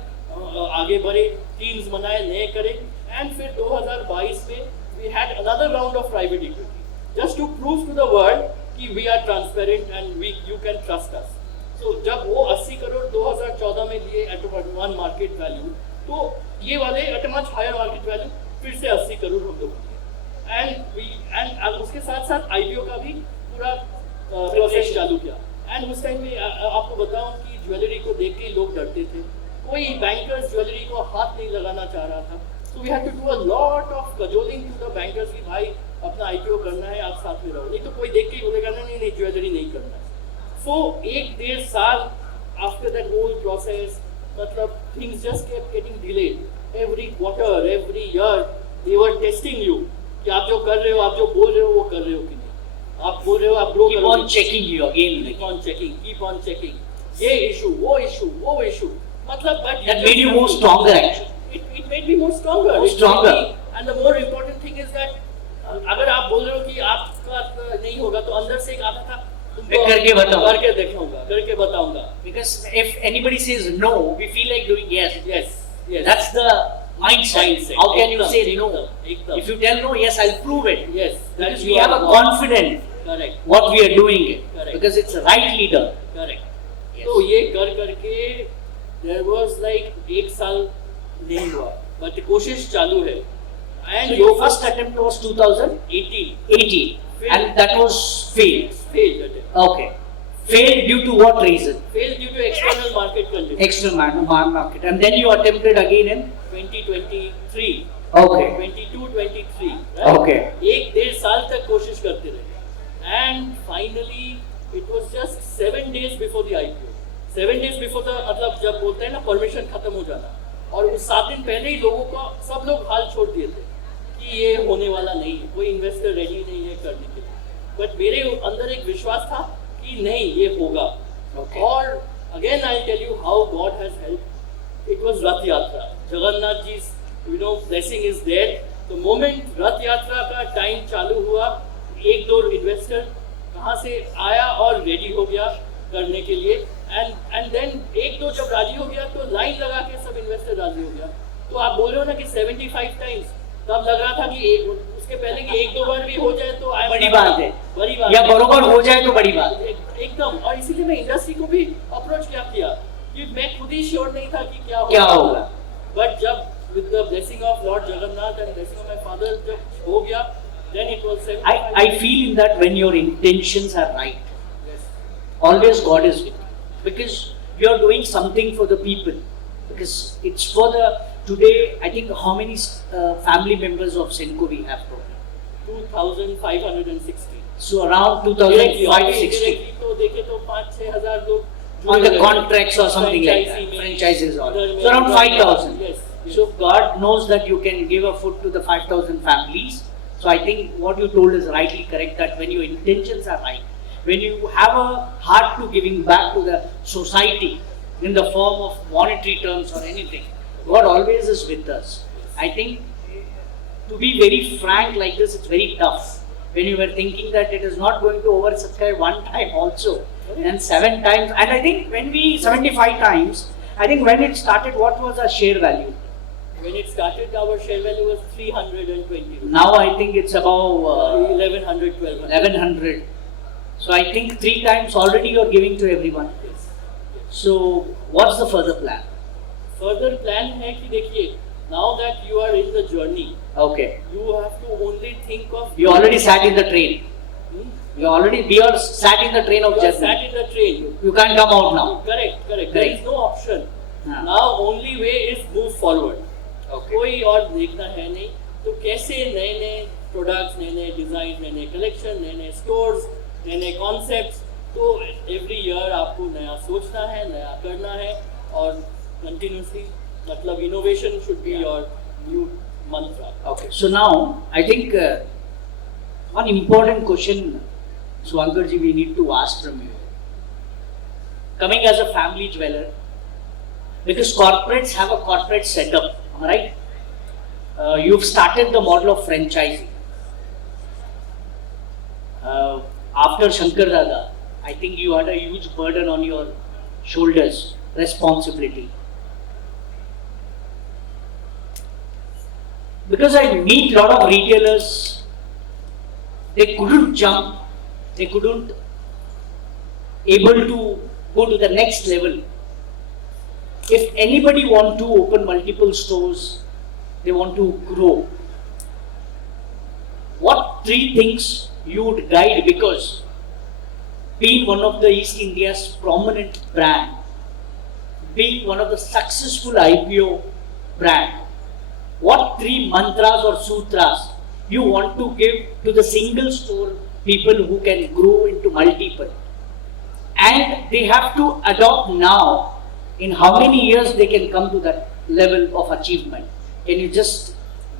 आगे बढ़े, टीम्स बनाए, नए करें। एंड फिर 2022 में we had another round of private equity just to prove to the world कि we are transparent and you can trust us. So जब वो 80 करोड़ 2014 में लिए एट 1 मार्केट वैल्यू, तो ये वाले at a much higher market value फिर से 80 करोड़ हम लोग लिए। एंड उसके साथ साथ IPO का भी पूरा प्रोसेस चालू किया। एंड उस टाइम में आपको बताऊं कि ज्वेलरी को देख के लोग डरते थे, कोई बैंकर्स ज्वेलरी को हाथ नहीं लगाना चाह रहा था। So we had to do a lot of cajoling to the bankers कि भाई अपना IPO करना है, आप साथ में रहो, नहीं तो कोई देख के बोलेगा नहीं ज्वेलरी नहीं करना है। सो 1-1.5 साल आफ्टर दैट होल प्रोसेस, मतलब things just kept getting delayed. Every quarter, every year they were testing you कि आप जो कर रहे हो, आप जो बोल रहे हो वो कर रहे हो कि नहीं। आप बोल रहे हो आप ग्रो करोगे, Keep on checking you again. keep on checking, ये इशू, वो इशू, मतलब but That made you more stronger actually. It made me more stronger. More stronger. And the more important thing is that अगर आप बोल रहे हो कि आपका नहीं होगा, तो अंदर से एक आता था मैं करके बताऊंगा, करके बताऊंगा। Because if anybody says no, we feel like doing yes. Yes. That's the mindset. How can you say no? एकदम। If you tell no, yes, I'll prove it. Yes. Because we have a confidence Correct. what we are doing it. Correct. Because it's the right leader. Correct. Yes. तो ये करके there was like 1 साल नहीं हुआ, but कोशिश चालू है। And So your first attempt was 2018, 18 and that was failed. failed attempt. Okay. Failed due to what reason? Failed due to external market conditions. External market, and then you attempted again in. 2023, Okay. 22-23, right? Okay. 1-1.5 साल तक कोशिश करते रहे। And finally, it was just 7 days before the IPO. 7 days before the, मतलब जब बोलते हैं ना परमिशन खत्म हो जाना, और उस 7 दिन पहले ही लोगों का सब लोग हाल छोड़ दिए थे कि ये होने वाला नहीं है, कोई इन्वेस्टर रेडी नहीं है करने के लिए, बट मेरे अंदर एक विश्वास था कि नहीं ये होगा। Okay. और again I tell you how God has help, it was Rath Yatra, Jagannath ji blessing is there. The moment Rath Yatra का टाइम चालू हुआ, एक दो इन्वेस्टर कहाँ से आया और रेडी हो गया करने के लिए, एंड देन एक दो जब राजी हो गया तो लाइन लगा के सब इन्वेस्टर राजी हो गया। तो आप बोल रहे हो ना कि 75 टाइम्स, तब लग रहा था कि उसके पहले कि एक दो बार भी हो जाए तो बड़ी बात है, बड़ी बात या है। बरोबर हो जाए तो बड़ी बात है। एकदम, और इसीलिए मैं इंडस्ट्री को भी अप्रोच किया कि मैं खुद ही श्योर नहीं था कि क्या होगा, बट जब with the blessing of Lord Jagannath and blessing of my father जब हो गया, then it was I feel in that when your intentions are right, always God is with you, because you are doing something for the people, because it's for the today. I think how many family members of Senco we have total? 2560 So around Directly 2560 तो देखे तो 5-6 हजार लोग on the contracts or something like that, franchises or so around 5,000. Yes, yes. So God knows that you can give a food to the 5,000 families. So I think what you told is rightly correct, that when your intentions are right, when you have a heart to giving back to the society in the form of monetary terms or anything, God always is with us. I think to be very frank like this, it's very tough. When you were thinking that it is not going to oversubscribe one time also, and 7 times, and I think when we 75 times, I think when it started, what was our share value? When it started, our share value was 320 rupees. Now I think it's above 1100, 1200. 1100. So I think 3 times already you're giving to everyone. Yes. So what's the further plan? Further plan है कि देखिए, now that you are in the journey, Okay. you have to only think of. You already sat in the train. Hmm? We are sat in the train of You are journey. sat in the train. You can't come out now. Correct. There Correct. is no option. हाँ. Now only way is move forward. Okay. कोई और देखना है नहीं, तो कैसे नए नए प्रोडक्ट्स, नए नए डिजाइन, नए नए कलेक्शन, नए नए स्टोर्स, नए नए कॉन्सेप्ट्स, तो एवरी ईयर आपको नया सोचना है, नया करना है, और कंटिन्यूसली, मतलब innovation should be your new mantra. Okay. So now I think one important question, Swankarji, we need to ask from you. Coming as a family jeweler, because corporates have a corporate setup, am I right? You've started the model of franchising. After Shankar Dada, I think you had a huge burden on your shoulders, responsibility. Because I meet a lot of retailers, they couldn't jump, they couldn't able to go to the next level. If anybody want to open multiple stores, they want to grow, what 3 things you would guide? Because being one of the East India's prominent brand, being one of the successful IPO brand, what 3 mantras or sutras you want to give to the single store people who can grow into multiple, and they have to adopt now? In how many years they can come to that level of achievement? Can you just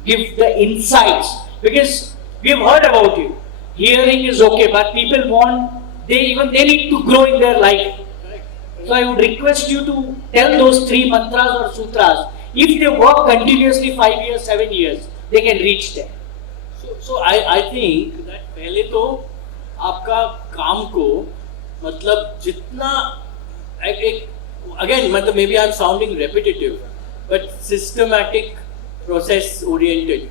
give the insights? Because we have heard about you, hearing is okay, but people want, they need to grow in their life. So I would request you to tell those 3 mantras or sutras. If they work continuously 5 years, 7 years, they can reach there. So I think that पहले तो आपका काम को, मतलब जितना again, मतलब maybe I'm sounding repetitive, but systematic, process oriented.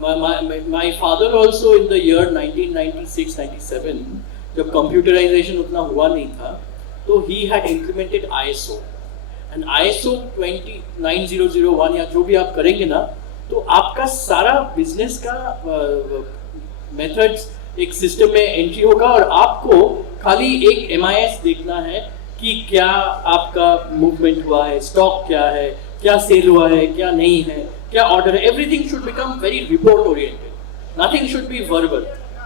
My father also in the year 1996-97, जब computerization उतना हुआ नहीं था, तो he had implemented ISO. And ISO 29001 या जो भी आप करेंगे ना, तो आपका सारा बिजनेस का मेथड्स एक सिस्टम में एंट्री होगा, और आपको खाली एक MIS देखना है कि क्या आपका मूवमेंट हुआ है, स्टॉक क्या है, क्या सेल हुआ है, क्या नहीं है, क्या ऑर्डर है. Everything should become very report oriented, nothing should be verbal.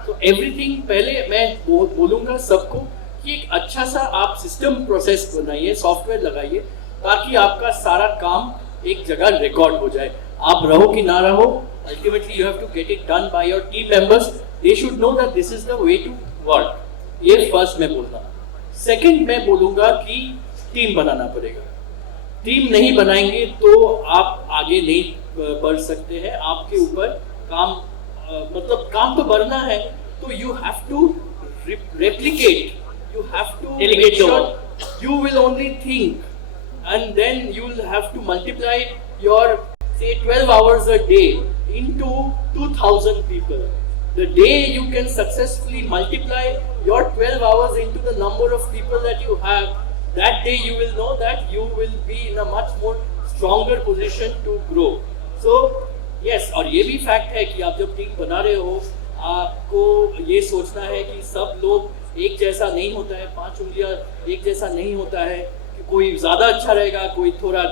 तो एवरीथिंग पहले मैं बोलूँगा सबको कि एक अच्छा सा आप सिस्टम प्रोसेस बनाइए, सॉफ्टवेयर लगाइए, ताकि आपका सारा काम एक जगह रिकॉर्ड हो जाए. आप रहो कि ना रहो, ultimately you have to get it done by your team members. They should know that this is the way to work. ये फर्स्ट मैं बोलना. सेकंड मैं बोलूँगा कि टीम बनाना पड़ेगा. टीम नहीं बनाएंगे तो आप आगे नहीं बढ़ सकते हैं. आपके ऊपर काम मतलब काम तो बढ़ना है, तो you have to replicate. You have to Delegate make sure the you will only think, and then you will have to multiply your say 12 hours a day into 2,000 people. The day you can successfully multiply your 12 hours into the number of people that you have, that day you will know that you will be in a much more stronger position to grow. So yes, और ये भी fact है कि आप जब team बना रहे हो, आपको ये सोचना है कि सब लोग एक जैसा नहीं होता है, 5 उंगलियां एक जैसा नहीं होता है, कि कोई ज़्यादा अच्छा रहेगा, कोई थोड़ा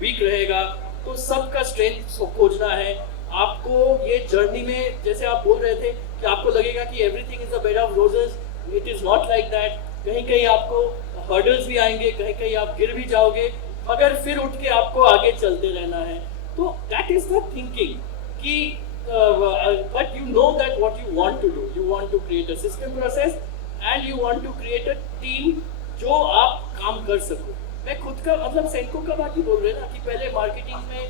वीक रहेगा, तो सबका स्ट्रेंथ खोजना है. आपको ये जर्नी में, जैसे आप बोल रहे थे कि आपको लगेगा कि everything is a bed of roses, it is not like that. कहीं कहीं आपको हर्डल्स भी आएंगे, कहीं कहीं आप गिर भी जाओगे, मगर फिर उठ के आपको आगे चलते रहना है. तो दैट इज द थिंकिंग कि but you know that what you want to do. You want to create a system process and you want to create a team जो आप काम कर सको. मैं खुद का मतलब सेंको का बात ही बोल रहे ना कि पहले मार्केटिंग में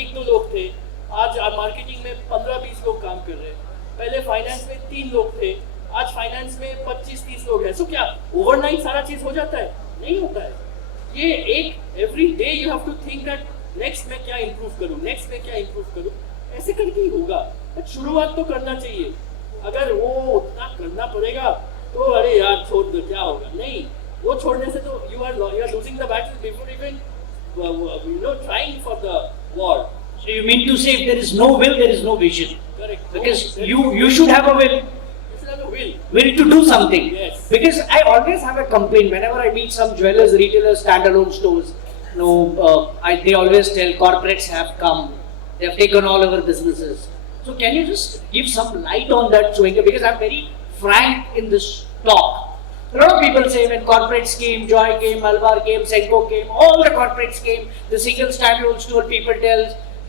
1-2 लोग थे, आज मार्केटिंग में 15-20 लोग काम कर रहे हैं. पहले फाइनेंस में 3 लोग थे, आज फाइनेंस में 25-30 लोग हैं. सो क्या ओवरनाइट सारा चीज हो जाता है? नहीं होता है. ये एक every day you have to think that next मैं क्या इंप्रूव करूँ, नेक्स्ट मैं क्या इंप्रूव करूँ. ऐसे करके ही होगा. बट शुरुआत तो करना चाहिए. अगर वो उतना करना पड़ेगा तो अरे यार छोड़ दो, क्या होगा. नहीं, वो छोड़ने से तो you are losing the battle before even trying for the war. So you mean to say if there is no will, there is no vision? Correct. Because you should have a will. You should have a will. Will to do something. Yes. Because I always have a complaint whenever I meet some jewelers, retailers, standalone stores. They always tell corporates have come, they have taken all our businesses. So can you just give some light on that, Suhenga? Because I'm very frank in this talk. A lot of people say when corporates came, Joy came, Malvar came, Senko came, all the corporates came, the single standalone store people tell.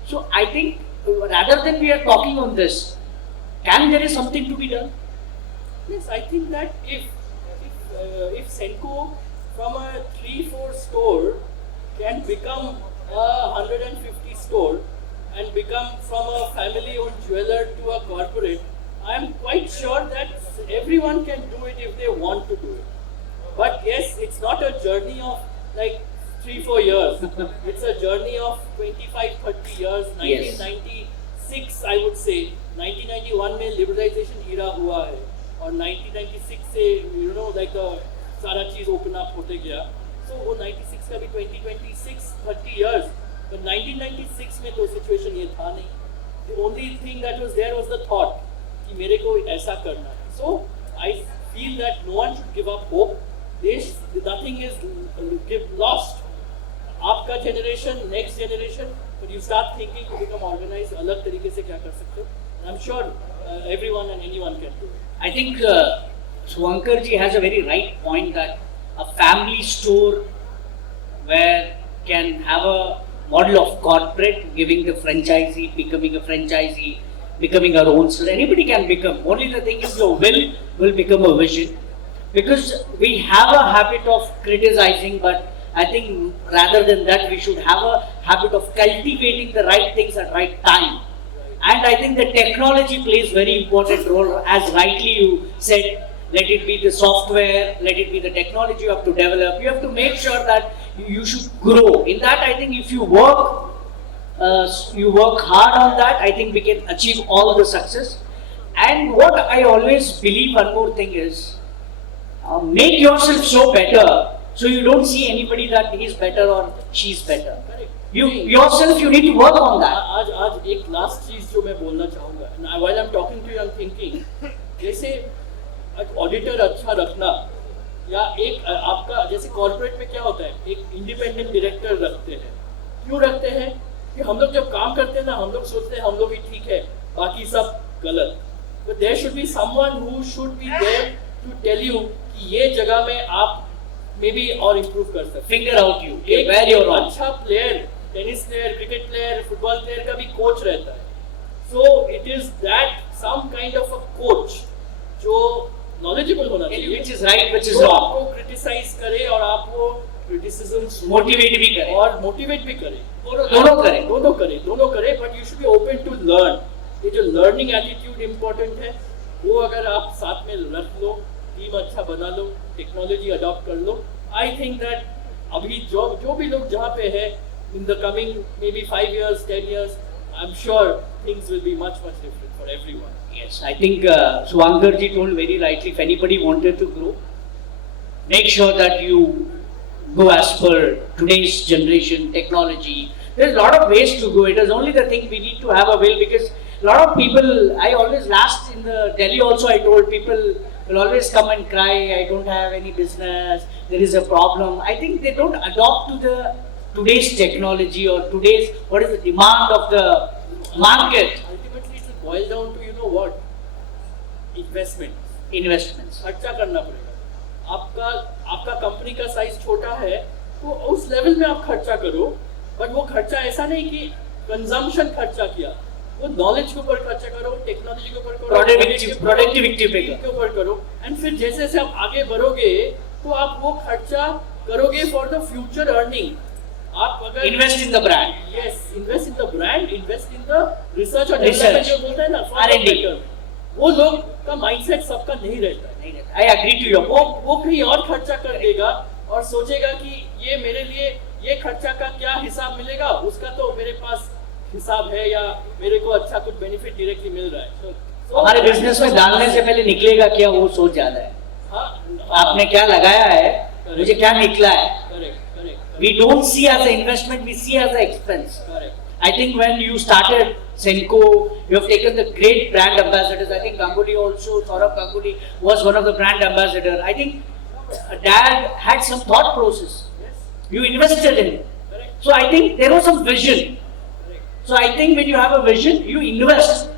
So I think rather than we are talking on this, can there is something to be done? Yes, I think that if Senko from a 3-4 store can become a 150 store and become from a family-owned jeweler to a corporate, I am quite sure that everyone can do it if they want to do it. But yes, it's not a journey of like 3-4 years. It's a journey of 25-30 years. Yes. 1996 I would say, 1991 में liberalization era हुआ है और 1996 से like सारा चीज open up होते गया. So वो 96 का भी 30 years. But 1996 में तो situation ये था नहीं. The only thing that was there was the thought कि मेरे को ऐसा करना है. So I feel that no one should give up hope. Nothing is lost. आपका generation, next generation, but you start thinking to become organized, अलग तरीके से क्या कर सकते हो. I'm sure everyone and anyone can do it. I think Suhankar ji has a very right point that a family store where can have a model of corporate giving the franchisee, becoming a franchisee, becoming our own store. Anybody can become. Only the thing is your will become a vision. Because we have a habit of criticizing, but I think rather than that, we should have a habit of cultivating the right things at right time. And I think the technology plays very important role, as rightly you said. Let it be the software, let it be the technology you have to develop. You have to make sure that you should grow. In that, I think if you work hard on that, I think we can achieve all the success. And what I always believe, one more thing is, make yourself so better, so you don't see anybody that he's better or she's better. Correct. Yourself, you need to work on that. आज एक last चीज जो मैं बोलना चाहूँगा. While I'm talking to you, I'm thinking, जैसे auditor अच्छा रखना या एक आपका जैसे कॉर्पोरेट में क्या होता है, एक इंडिपेंडेंट डायरेक्टर रखते हैं. क्यों रखते हैं? कि हम लोग जब काम करते हैं ना, हम लोग सोचते हैं हम लोग ही ठीक है, बाकी सब गलत. But there should be someone who should be there to tell you कि ये जगह में आप मे बी और इम्प्रूव कर सकते. Finger out you, एक where you're wrong. अच्छा player tennis player, cricket player, football player का भी कोच रहता है. So it is that some kind of a coach जो knowledgeable होना चाहिए, which is right, which is जो wrong. आपको criticize करे और आपको criticism Motivate भी करे. और motivate भी करे. दोनों करे, but you should be open to learn. ये जो learning attitude important है, वो अगर आप साथ में रख लो, टीम अच्छा बना लो, टेक्नोलॉजी अडॉप्ट कर लो, I think that अभी जो भी लोग जहाँ पे है, in the coming maybe 5 years, 10 years, I'm sure things will be much different for everyone. Yes, I think Suvankar ji told very rightly, if anybody wanted to grow, make sure that you go as per today's generation, technology. There's a lot of ways to go. It is only the thing we need to have a will, because a lot of people, I always last in the Delhi also, I told people will always come and cry, I don't have any business, there is a problem. I think they don't adopt to the today's technology or today's, what is the demand of the market. Ultimately, it will boil down to, you know what? Investments. खर्चा करना पड़ेगा. आपका company का size छोटा है, तो उस level में आप खर्चा करो, बट वो खर्चा ऐसा नहीं कि कंजम्पशन खर्चा किया. वो नॉलेज के ऊपर खर्चा करो, टेक्नोलॉजी के ऊपर करो, प्रोडक्टिविटी के ऊपर करो, एंड फिर जैसे जैसे आप आगे बढ़ोगे तो आप वो खर्चा करोगे फॉर द फ्यूचर अर्निंग. आप अगर invest in the brand. Yes, invest in the brand, invest in the research और Research. डेवलपमेंट जो बोलते हैं ना, R&D. वो लोग का माइंडसेट सबका नहीं रहता है. I agree to your point. वो कहीं और खर्चा कर देगा और सोचेगा कि ये मेरे लिए ये खर्चा का क्या हिसाब मिलेगा, उसका तो मेरे पास हिसाब है या मेरे को अच्छा कुछ बेनिफिट डायरेक्टली मिल रहा है. हमारे बिजनेस में डालने से पहले निकलेगा क्या, वो सोच ज्यादा है. हाँ, आपने क्या लगाया है, मुझे क्या निकला है. Correct. We don't see as an investment, we see as an expense. I think when you started Senco, you have taken the great brand ambassadors. I think Ganguly also, Saurabh Ganguly was one of the brand ambassadors. I think Dad had some thought process. You invested in it. So I think there was some vision. So I think when you have a vision, you invest.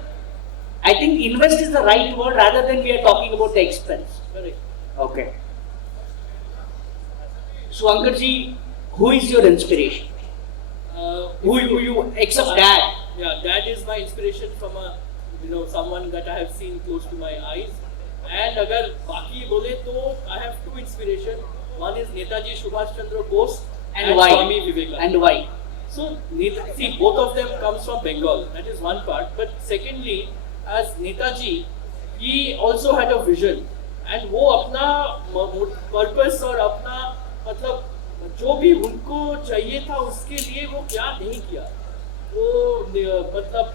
I think invest is the right word rather than we are talking about the expense. Okay. So Ankarji, who is your inspiration? Who you except Dad? Yeah, Dad is my inspiration from someone that I have seen close to my eyes. And अगर बाकी बोले तो I have two inspiration. One is Netaji Subhash Chandra Bose And why? Swami Vivekananda. And why? So see, both of them comes from Bengal. That is one part. But secondly, as Netaji, he also had a vision. And वो अपना purpose और अपना मतलब जो भी उनको चाहिए था उसके लिए वो क्या नहीं किया. वो मतलब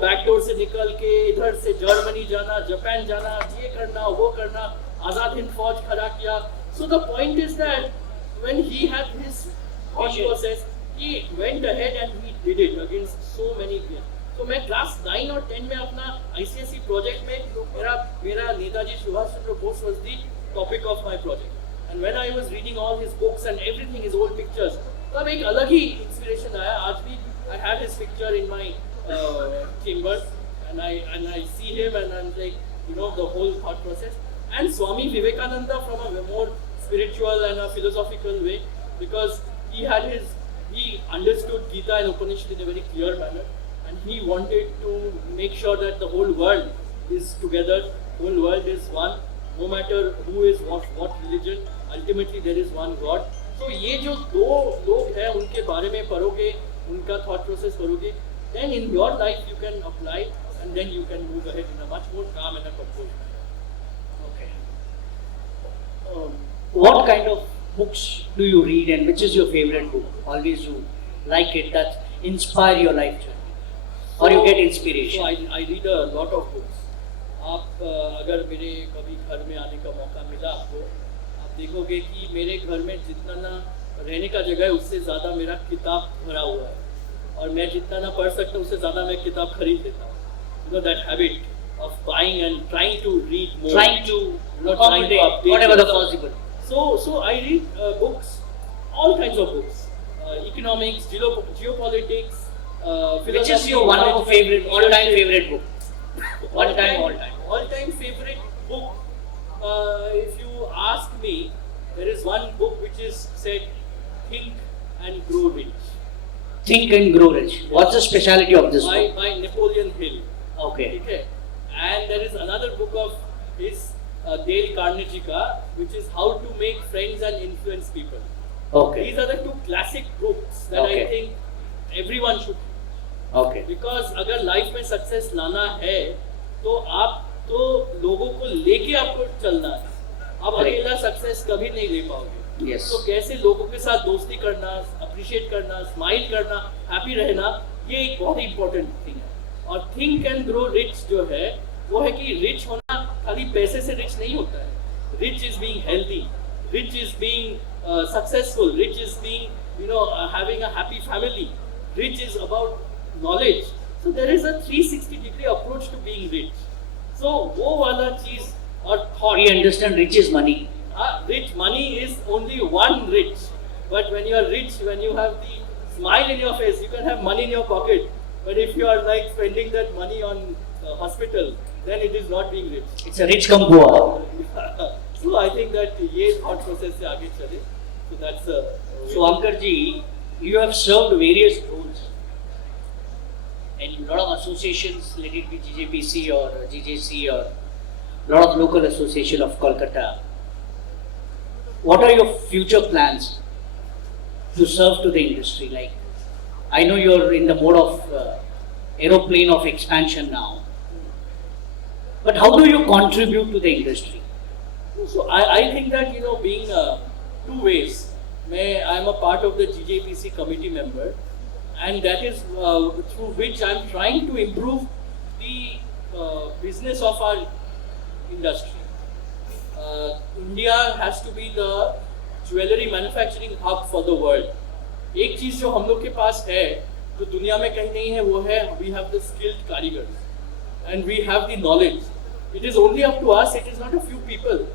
बैकडोर से निकल के इधर से जर्मनी जाना, जापान जाना, ये करना, वो करना, आजाद हिंद फौज खड़ा किया. So the point is that when he had his thought process, he went ahead and he did it against so many people. तो मैं क्लास 9 और 10 में अपना ICSE प्रोजेक्ट में मेरा Netaji Subhash Chandra Bose was the topic of my project. And when I was reading all his books and everything, his old pictures, तब एक अलग ही inspiration आया. आज भी I have his picture in my chamber, and I see him and I'm like, the whole thought process. And Swami Vivekananda from a more spiritual and a philosophical way, because he understood Gita and Upanishad in a very clear manner, and he wanted to make sure that the whole world is together, whole world is one, no matter who is what religion, ultimately there is one God. So ये जो दो लोग हैं उनके बारे में पढ़ोगे, उनका thought process करोगे, then in your life you can apply and then you can move ahead in a much more calm and a composed manner. Okay. What kind of books do you read and which is your favorite book? Always you like it, that inspire your life journey, or you get inspiration? So I read a lot of books. आप अगर मेरे कभी घर में आने का मौका मिला आपको, आप देखोगे कि मेरे घर में जितना ना रहने का जगह है उससे ज़्यादा मेरा किताब भरा हुआ है, और मैं जितना ना पढ़ सकता हूँ उससे ज़्यादा मैं किताब खरीद लेता हूँ. That habit of buying and trying to read more, Trying to accommodate whatever the possible. So I read books, all kinds of books, economics, geopolitics, philosophy. Which is your one of favorite, all-time favorite book? All-time favorite book. If you ask me, there is one book which is said, Think and Grow Rich. Think and Grow Rich. What's the speciality of this book? by Napoleon Hill. Okay. Okay. And there is another book of his, Dale Carnegie का, which is How to Make Friends and Influence People. Okay. These are the two classic books that Okay. I think everyone should. Okay. Because अगर life में success लाना है तो आप तो लोगों को लेके आपको चलना है. आप Correct. अकेला सक्सेस कभी नहीं ले पाओगे. Yes. तो कैसे लोगों के साथ दोस्ती करना, अप्रिशिएट करना, स्माइल करना, हैप्पी रहना, ये एक बहुत इंपॉर्टेंट थिंग है. और थिंक एंड ग्रो रिच जो है वो है कि रिच होना खाली पैसे से रिच नहीं होता है. Rich is being healthy, rich is being successful, rich is being having a happy family, rich is about knowledge. So there is a 360-degree approach to being rich. So वो वाला चीज और thought. We understand rich is money. Rich money is only one rich. But when you are rich, when you have the smile in your face, you can have money in your pocket. But if you are like spending that money on hospital, then it is not being rich. It's a rich come poor. So I think that ये thought process से आगे चले. So that's So Ankar ji, you have served various roles in a lot of associations, let it be GJPC or GJC or a lot of local association of Kolkata. What are your future plans to serve to the industry? Like, I know you're in the mode of aeroplane of expansion now, but how do you contribute to the industry? So I think that being two ways. I am a part of the GJPC committee member, and that is through which I am trying to improve the business of our industry. India has to be the jewelry manufacturing hub for the world. एक चीज जो हम लोग के पास है जो दुनिया में कहीं नहीं है वो है we have the skilled कारीगर्स and we have the knowledge. It is only up to us. It is not a few people.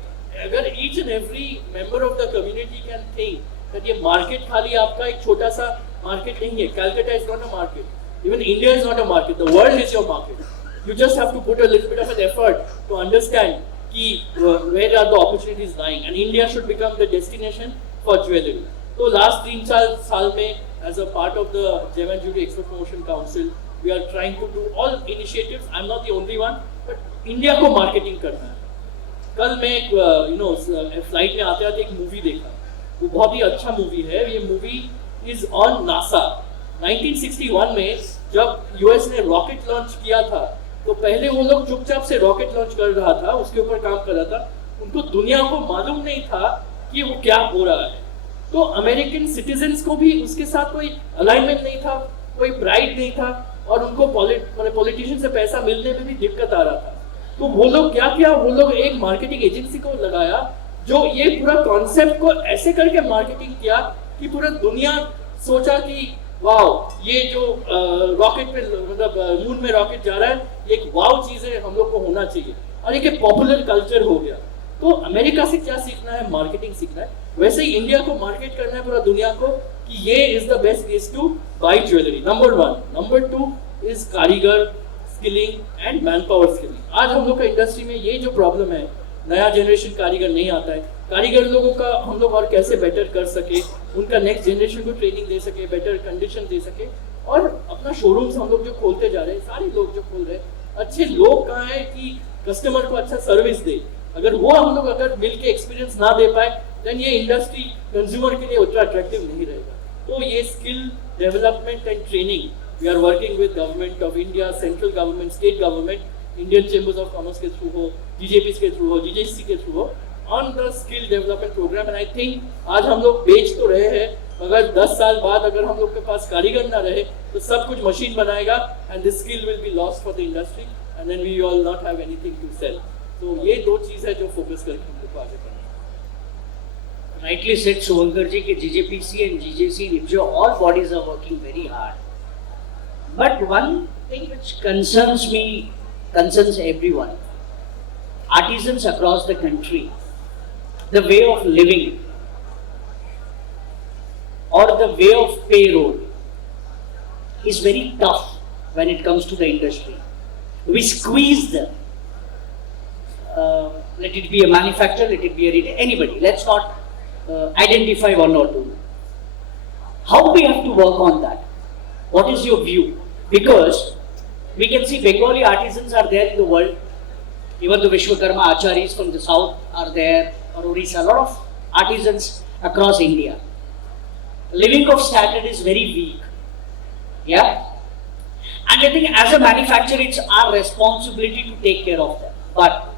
अगर each and every member of the community can think that ये market खाली आपका एक छोटा सा market नहीं है. Calcutta is not a market. Even India is not a market. The world is your market. You just have to put a little bit of an effort to understand कि where are the opportunities lying, and India should become the destination for jewelry. So last 3-4 साल में as a part of the Gem and Jewelry Export Promotion Council, we are trying to do all initiatives. I'm not the only one, but India को marketing करना है. कल मैं एक flight में आते आते एक मूवी देखा. वो बहुत ही अच्छा मूवी है. ये मूवी इज ऑन नासा. 1961 में जब यूएस ने रॉकेट लॉन्च किया था तो पहले वो लोग चुपचाप से रॉकेट लॉन्च कर रहा था, उसके ऊपर काम कर रहा था. उनको दुनिया को मालूम नहीं था कि वो क्या हो रहा है. तो अमेरिकन सिटीजन्स को भी उसके साथ कोई अलाइनमेंट नहीं था, कोई प्राइड नहीं था, और उनको पॉलिटिशियन से पैसा मिलने में भी दिक्कत आ रहा था. तो वो लोग क्या किया, वो लोग एक मार्केटिंग एजेंसी को लगाया जो ये पूरा कॉन्सेप्ट को ऐसे करके मार्केटिंग किया कि पूरा दुनिया सोचा कि वाओ ये जो रॉकेट पे मतलब मून में रॉकेट जा रहा है एक वाओ चीज है, हम लोग को होना चाहिए, और एक पॉपुलर कल्चर हो गया. तो अमेरिका से क्या सीखना है, मार्केटिंग सीखना है. वैसे ही इंडिया को मार्केट करना है पूरा दुनिया को कि ये is the best place to buy jewellery. Number 1. Number 2 is karigar skilling and man power skilling. आज हम लोग का इंडस्ट्री में ये जो प्रॉब्लम है, नया जनरेशन कारीगर नहीं आता है. कारीगर लोगों का हम लोग और कैसे बेटर कर सके, उनका नेक्स्ट जनरेशन को ट्रेनिंग दे सके, बेटर कंडीशन दे सके. और अपना शोरूम्स हम लोग जो खोलते जा रहे हैं, सारे लोग जो खोल रहे हैं, अच्छे लोग कहाँ हैं कि कस्टमर को अच्छा सर्विस दे. अगर वो हम लोग अगर मिल के एक्सपीरियंस ना दे पाए देन ये इंडस्ट्री कंज्यूमर के लिए उतना अट्रैक्टिव नहीं रहेगा. तो ये skill development and training we are working with government of India, central government, state government, Indian chambers of commerce के थ्रू हो, जीजेपीसी के थ्रू हो, जीजेसी के थ्रू हो, on the skill development programme. And I think आज हम लोग बेच तो रहे हैं, मगर 10 साल बाद अगर हम लोग के पास कारीगर ना रहे तो सब कुछ मशीन बनाएगा and this skill will be lost for the industry and then we all not have anything to sell. तो ये दो चीज़ है जो फोकस करके हम लोग को आगे बढ़ना. Rightly said Suvankar ji कि GJPC and GJC, all bodies are working very hard. But one thing which concerns me, concerns everyone, artisans across the country, the way of living or the way of payroll is very tough when it comes to the industry. We squeeze them. Let it be a manufacturer, let it be a retailer, anybody. Let's not identify one or two. How we have to work on that? What is your view? Because we can see Bengali artisans are there in the world. Even the Vishwakarma Acharyas from the south are there, or Orissa, a lot of artisans across India. Living of standard is very weak. Yeah? And I think as a manufacturer, it's our responsibility to take care of them. But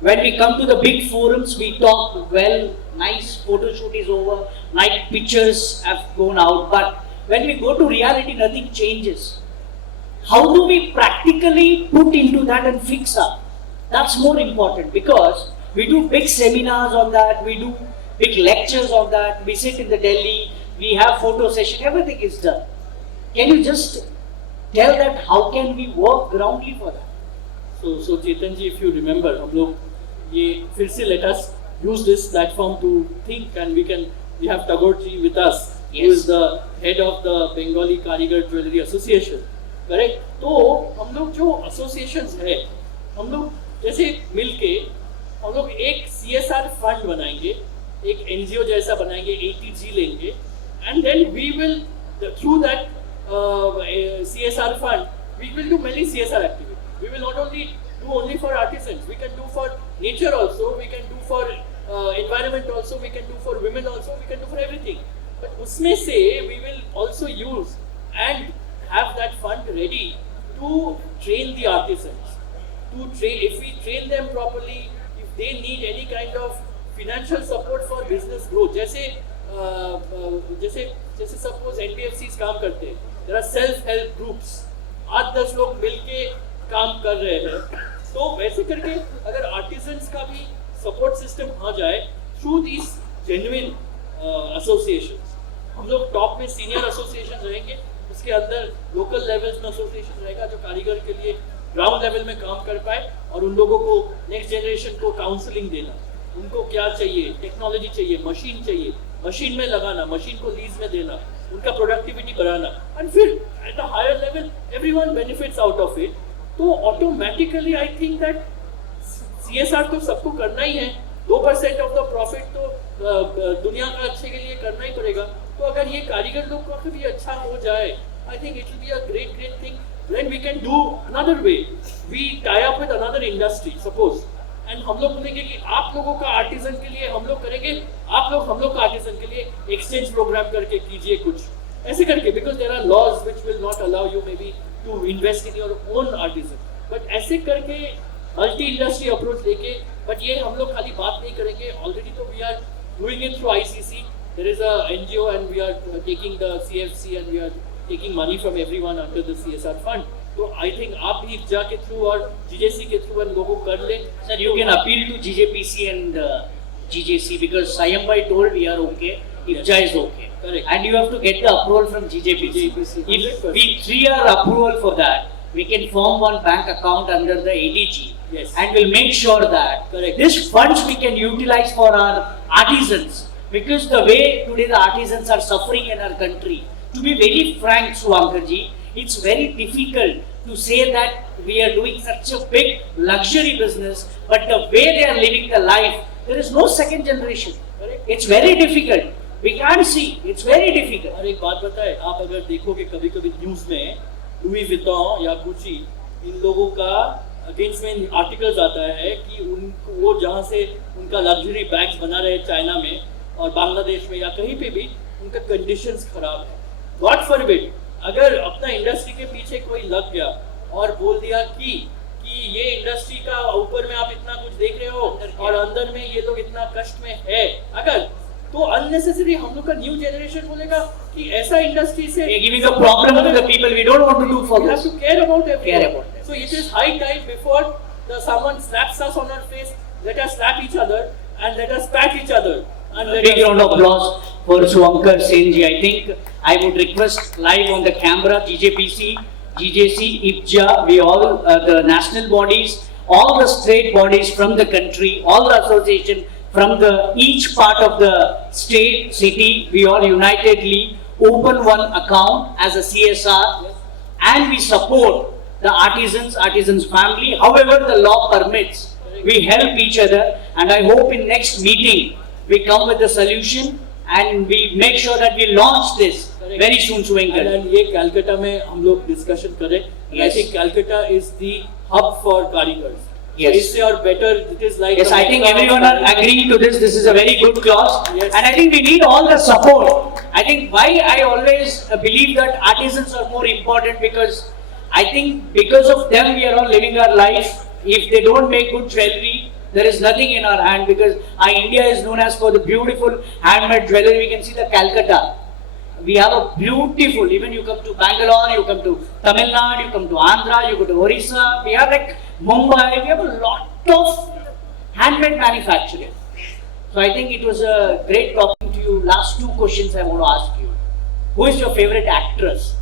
when we come to the big forums, we talk well, nice photo shoot is over, nice pictures have gone out. But when we go to reality, nothing changes. How do we practically put into that and fix up? That's more important, because we do big seminars on that, we do big lectures on that, we sit in the Delhi, we have photo session, everything is done. Can you just tell that how can we work groundly for that? So Chetan ji, if you remember, हम लोग ये फिर से let us use this platform to think, and we have Tagore ji with us, who Yes. is the head of the Bengali Karigar Jewelry Association, correct? तो हम लोग जो associations है, हम लोग जैसे मिलके हम लोग एक CSR फंड बनाएंगे, एक NGO जैसा बनाएंगे, ATG लेंगे, and then we will through that CSR fund we will do many CSR activities. We will not only do only for artisans, we can do for nature also, we can do for environment also, we can do for women also, we can do for everything. But उसमें से we will also use and have that fund ready to train the artisans. If we train them properly, if they need any kind of financial support for business growth, जैसे suppose NBFCs काम करते हैं, there are self-help groups, 8-10 लोग मिलके काम कर रहे हैं, तो वैसे करके अगर आर्टिजन्स का भी सपोर्ट सिस्टम आ जाए थ्रू दीज जेन्युइन एसोसिएशंस, हम लोग टॉप में सीनियर एसोसिएशन रहेंगे, उसके अंदर लोकल लेवल्स में एसोसिएशन रहेगा जो कारीगर के लिए ग्राउंड लेवल में काम कर पाए और उन लोगों को नेक्स्ट जनरेशन को काउंसलिंग देना, उनको क्या चाहिए, टेक्नोलॉजी चाहिए, मशीन में लगाना, मशीन को लीज में देना, उनका प्रोडक्टिविटी बढ़ाना, एंड फिर at a higher level everyone benefits out of it. तो automatically I think that CSR तो सबको करना ही है, 2% ऑफ द प्रॉफिट तो दुनिया का अच्छे के लिए करना ही पड़ेगा. तो अगर ये कारीगर लोग का भी अच्छा हो जाए, I think it will be a great thing. Then we can do another way. We tie up with another industry, suppose, and हम लोग बोलेंगे कि आप लोगों का आर्टिजन के लिए हम लोग करेंगे, आप लोग हम लोग का आर्टिजन के लिए एक्सचेंज प्रोग्राम करके कीजिए कुछ ऐसे करके, because there are laws which will not allow you maybe to invest in your own artisan, but ऐसे करके मल्टी इंडस्ट्री अप्रोच लेके. बट ये हम लोग खाली बात नहीं करेंगे, ऑलरेडी तो we are doing it through ICC. There is a NGO and we are taking the CFC and we are taking money from everyone under the CSR fund. तो I think आप भी IPJA के through और GJC के through इन लोगों को कर ले. Sir, you can appeal to GJPC and GJC because Sayambhai told we are okay, IPJA is okay. Correct. And you have to get the approval from GJPC. If we three are approval for that, we can form one bank account under the ADG. Yes. And we'll make sure that Correct. this funds we can utilize for our artisans. Because the way today the artisans are suffering in our country, to be very frank, Suwankarji, it's very difficult to say that we are doing such a big luxury business, but the way they are living the life, there is no second generation. Correct. It's very difficult. We can't see. It's very difficult. और एक बात बताए, आप अगर देखोगे कभी-कभी news में Louis Vuitton या गुची इन लोगों का अगेंस्ट में आर्टिकल्स आता है कि उनको वो जहाँ से उनका लग्जरी बैग्स बना रहे चाइना में और बांग्लादेश में या कहीं पे भी उनका कंडीशंस खराब है. गॉड फॉरबिड अगर अपना इंडस्ट्री के पीछे कोई लग गया और बोल दिया कि ये इंडस्ट्री का ऊपर में आप इतना कुछ देख रहे हो और अंदर में ये लोग इतना कष्ट में है, अगर तो अननेसेसरी हम लोग का न्यू जनरेशन बोलेगा कि ऐसा इंडस्ट्री से We are giving a problem to the people. We don't want to do for we have this. to care about everyone. Care about them. So it is high time before someone slaps us on our face, let us slap each other and let us pat each other. And A let big us- round of applause for Swankar Senji. I think I would request live on the camera, GJPC, GJC, IPJA, we all, the national bodies, all the state bodies from the country, all the association from the each part of the state, city, we all unitedly open one account as a CSR and we support the artisans family, however the law permits. We help each other and I hope in next meeting we come with a solution and we make sure that we launch this Correct. very soon, Suvankar. And ये कैलकाटा में हम लोग discussion करें. I Yes. think Calcutta is the hub for कारीगर्स. Yes. So इससे और better it is like. Yes, the I think Mecca of everyone are कारीगर्स. agreeing to this. This is a very good clause. Yes. And I think we need all the support. I think why I always believe that artisans are more important, because I think because of them we are all living our life. If they don't make good jewelry, there is nothing in our hand, because our India is known as for the beautiful handmade jewelry. We can see the Calcutta. We have a beautiful, even you come to Bangalore, you come to Tamil Nadu, you come to Andhra, you go to Orissa, we have like Mumbai, we have a lot of handmade manufacturing. So I think it was a great talking to you. Last two questions I want to ask you. Who is your favorite actress?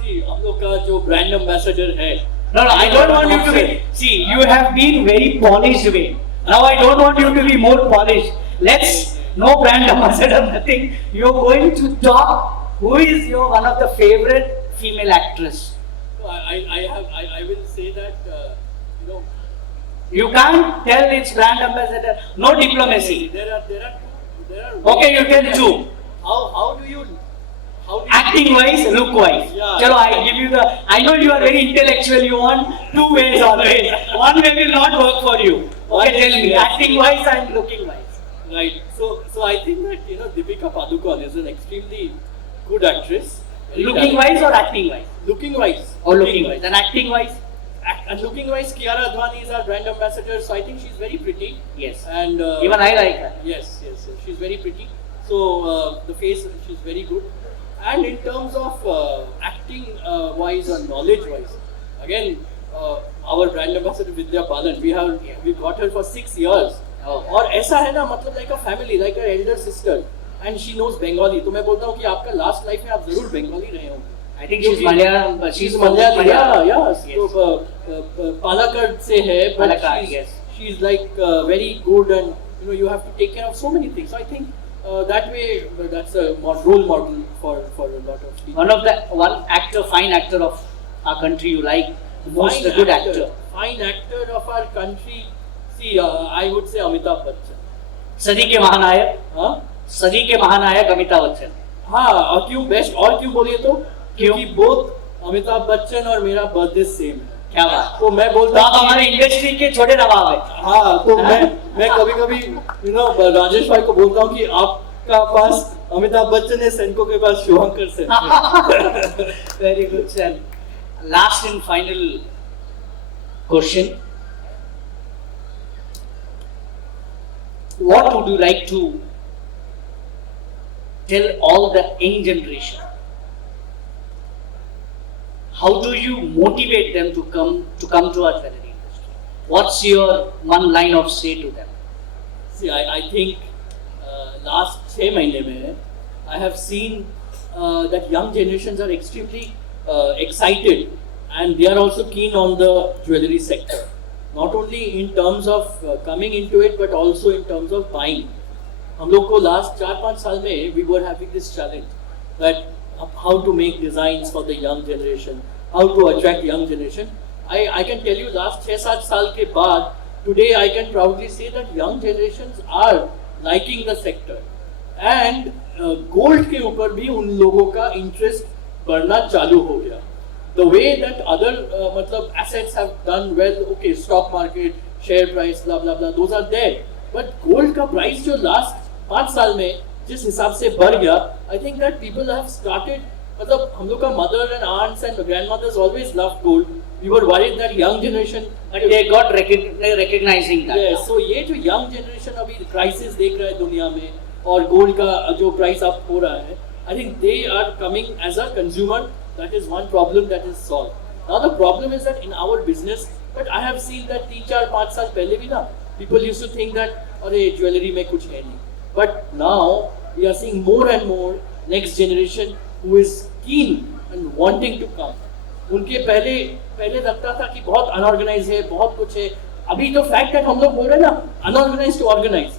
See, हम लोग का जो brand ambassador है. No, I don't want you to be, see, you have been very polished way. Now I don't want you to be more polished. No brand ambassador, nothing. You're going to talk. Who is your one of the favorite female actress? So I will say that you know. You can't tell it's brand ambassador. No diplomacy. There are Okay, you tell two. How do you Acting wise, look wise. Yeah. Chalo, I give you the. I know you are very intellectual. You want two ways always. One way will not work for you. Okay, tell me. Yes. Acting wise and looking wise. Right. So I think that Deepika Padukone is an extremely good actress. Very Looking talented. wise or acting wise? Looking wise. Or looking wise. And acting wise? And looking wise, Kiara Advani is our brand ambassador. So I think she's very pretty. Yes. And Even I like her. Yes. She's very pretty. So the face, she's very good. And in terms of acting wise or knowledge wise, again, our brand ambassador Vidya Balan, we got her for 6 years. Oh. और ऐसा है ना, मतलब like a family, like her elder sister, and she knows Bengali. तो मैं बोलता हूँ कि आपका last life में आप जरूर बंगाली रहे होंगे. I think she's Malayalam, but She's from Malayali, yeah. Yes. तो Palakkad से है, but Palakkad, yes. she's like very good, and you have to take care of so many things. So I think that way, that's a role model for a lot of people. Fine actor of our country you like most, a good actor. Fine actor of our country. See, I would say Amitabh Bachchan. सदी के महानायक, हाँ सदी के महानायक अमिताभ बच्चन. हाँ, और क्यों बेस्ट, और क्यों बोलिए तो क्योंकि बोथ अमिताभ बच्चन और मेरा बर्थडे सेम है. क्या बात. तो मैं तो बोलता आप हमारे इंडस्ट्री के छोटे नवाब हैं. हाँ, तो मैं कभी राजेश भाई को बोलता हूँ कि आपका पास अमिताभ बच्चन है, सेनको के पास शुभंकर सेन है. Very good, sir. Last and final question. What would you like to tell all the young generation? How do you motivate them to come to our jewelry industry? What's your one line of say to them? See, I think last 6 महीने में I have seen that young generations are extremely excited, and they are also keen on the jewelry sector. Not only in terms of coming into it, but also in terms of buying. हम लोग को last 4-5 साल में we were having this challenge that how to make designs for the young generation, how to attract young generation. I can tell you last 6-7 साल के बाद, today I can proudly say that young generations are liking the sector, and gold के ऊपर भी उन लोगों का interest बढ़ना चालू हो गया. The way that other मतलब assets have done well, okay, stock market, share price, blah blah blah, those are there. But gold का price जो last 5 साल में जिस हिसाब से बढ़ गया, I think that people have started, मतलब हम लोग का mother and aunts and grandmothers always loved gold. We were worried that young generation, But they got recognizing that. yes, so ये जो young generation अभी crisis देख रहा है दुनिया में, और gold का जो price up हो रहा है, I think they are coming as a consumer. That is one problem that is solved. Now the problem is that in our business, but I have seen that 3-4-5 साल पहले भी ना, people used to think that अरे jewelry में कुछ है नहीं. But now we are seeing more and more next generation who is keen and wanting to come. उनके पहले लगता था कि बहुत अनऑर्गेनाइज है, बहुत कुछ है. अभी तो फैक्ट है, हम लोग बोल रहे हैं ना, अनऑर्गेनाइज टू ऑर्गेनाइज.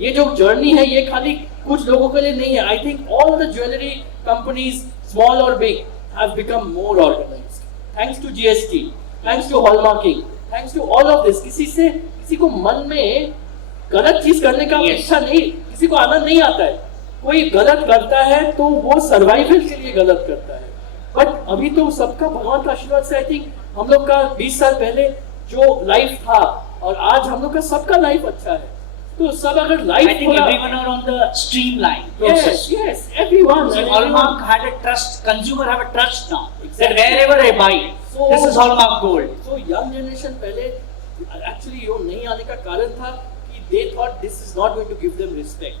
ये जो जर्नी है ये खाली कुछ लोगों के लिए नहीं है. I think all the jewellery companies, small और big, have become more organized. Thanks to GST, thanks to hallmarking, thanks to all of this. किसी को मन में गलत चीज करने का Yes. इच्छा नहीं, किसी को आनंद नहीं आता है. कोई गलत करता है तो वो सर्वाइवल के लिए गलत करता है, बट अभी तो सबका भगवान का आशीर्वाद से आई थिंक हम लोग का 20 साल पहले जो लाइफ था और आज हम लोग का सबका लाइफ अच्छा है, तो सब अगर I life think everyone are on the streamline yes process. yes everyone See, and Hallmark had a trust, consumer have a trust now. That Exactly. wherever I buy, So- this is Hallmark gold. so young generation पहले actually ये नहीं आने का कारण था कि they thought this is not going to give them respect,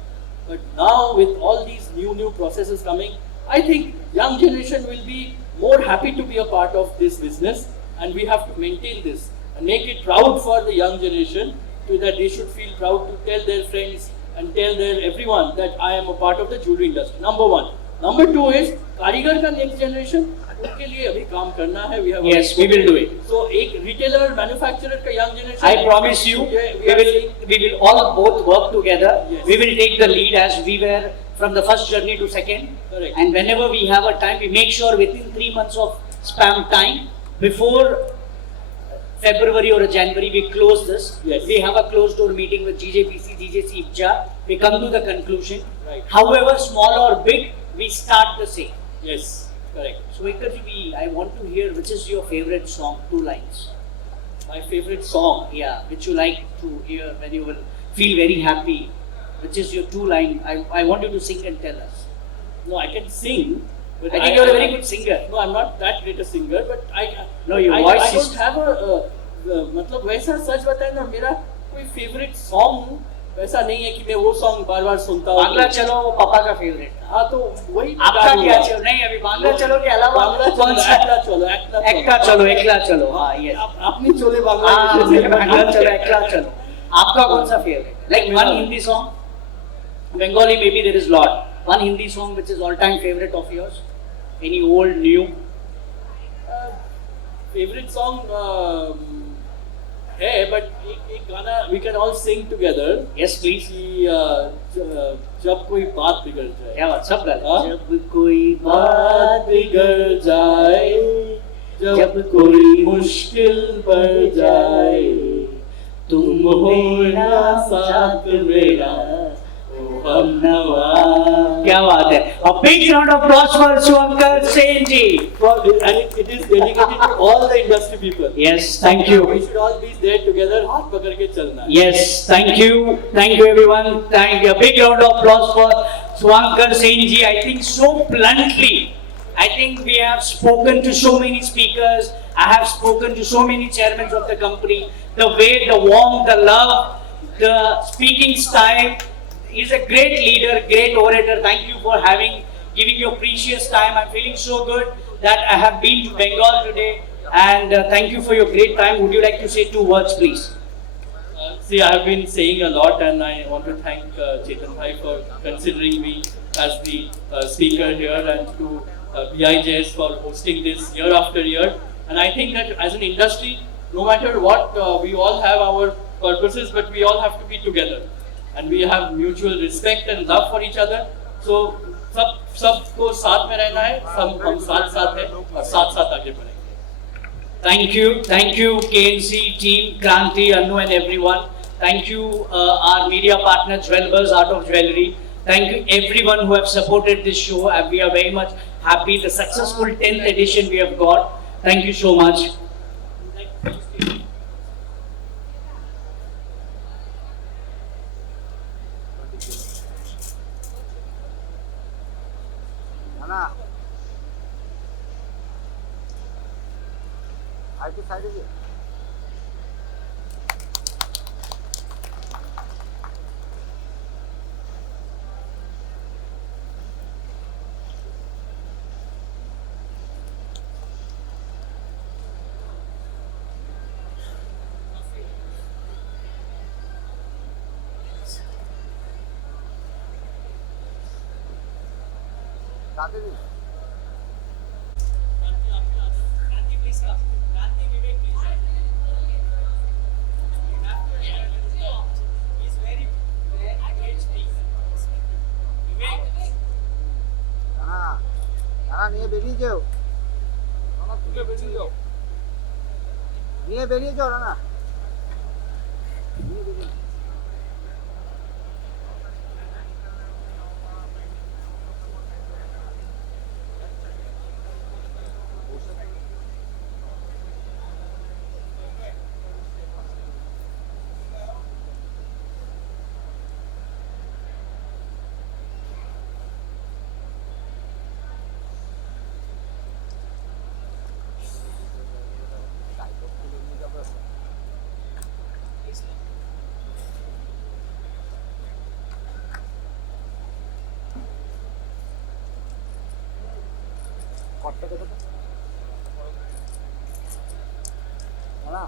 but now with all these new processes coming, I think young generation will be more happy to be a part of this business, and we have to maintain this and make it proud for the young generation, so that they should feel proud to tell their friends and tell their everyone that I am a part of the jewelry industry. Number one. Number two is कारीगर का next generation, उनके लिए अभी काम करना है. We have Yes, we will do it. So एक retailer, manufacturer का young generation. I promise you, we will all both work together. Yes. We will take the lead as we were from the first journey to second. Correct. And whenever we have a time, we make sure within 3 months of spam time, before February or January, we close this. Yes. We have a closed door meeting with GJPC, GJC, IPJA. We come to the conclusion. Right. However small or big, we start the same. Yes, correct. So Venkaji, I want to hear which is your favorite song, 2 lines. My favorite song. Yeah, which you like to hear when you will feel very happy. Which is your 2 line? I want you to sing and tell us. No, I can sing. But I think you're a very good singer. No, I'm not that great a singer, but No, your I voice don't is- have a मतलब वैसा सच बताए ना, मेरा कोई favorite song वैसा नहीं है कि मैं वो song बार-बार सुनता हूँ. बांग्ला चलो वो पापा का फेवरेट था। हाँ तो वही आपका बता क्या दूंगा. चलो? नहीं अभी बांग्ला चलो के अलावा बांग्ला कौन चलो, सा? एकला चलो. एकला चलो हाँ yes। अपनी चोले बांग्ला हाँ जैसे बांग्ला चलो एकला चलो। आपका कौन सा favourite? Like one Hindi song, Bengali maybe there is lot. One Hindi song which is all time favorite of yours? Any old, new? Favourite song है, बट एक गाना we can all sing together Yes please। कि जब कोई बात बिगड़ जाए. क्या बात सब गाते हाँ? हैं। जब कोई बात बिगड़ जाए, जब कोई मुश्किल पड़ जाए, तुम हो ना साथ मेरा ओ हमनवा. क्या बात है। A big round of applause for Suvankar Sen ji। And it is dedicated to all the industry people. Yes, thank you। We should all be there together, हाथ पकड़ के चलना है. Yes, thank you everyone. Thank you. A big round of applause for Suvankar Sen ji. I think so bluntly, I think we have spoken to so many speakers. I have spoken to so many chairmen of the company. The way, the warmth, the love, the speaking style. He's a great leader, great orator. Thank you for giving your precious time. I'm feeling so good that I have been to Bengal today. And thank you for your great time. Would you like to say 2 words, please? See, I have been saying a lot, and I want to thank Chetan Bhai for considering me as the speaker here, and to BIJS for hosting this year after year. And I think that as an industry, no matter what, we all have our purposes, but we all have to be together. And we have mutual respect and love for each other. So, सबको साथ में रहना है, सब हम साथ हैं और साथ आगे बढ़ेंगे. Thank you, KNC team, Kranti, Anu, and everyone. Thank you, our media partner, Jewelers, Art of Jewelry. Thank you, everyone who have supported this show. And we are very much happy. The successful 10th edition we have got. Thank you so much. না আরেকটু সাইডে দিয়ে কাটে দিন না না নিয়ে বেরিয়ে যাও না তুলে বেরিয়ে যাও নিয়ে বেরিয়ে যাও না নিয়ে বেরিয়ে দাঁড়া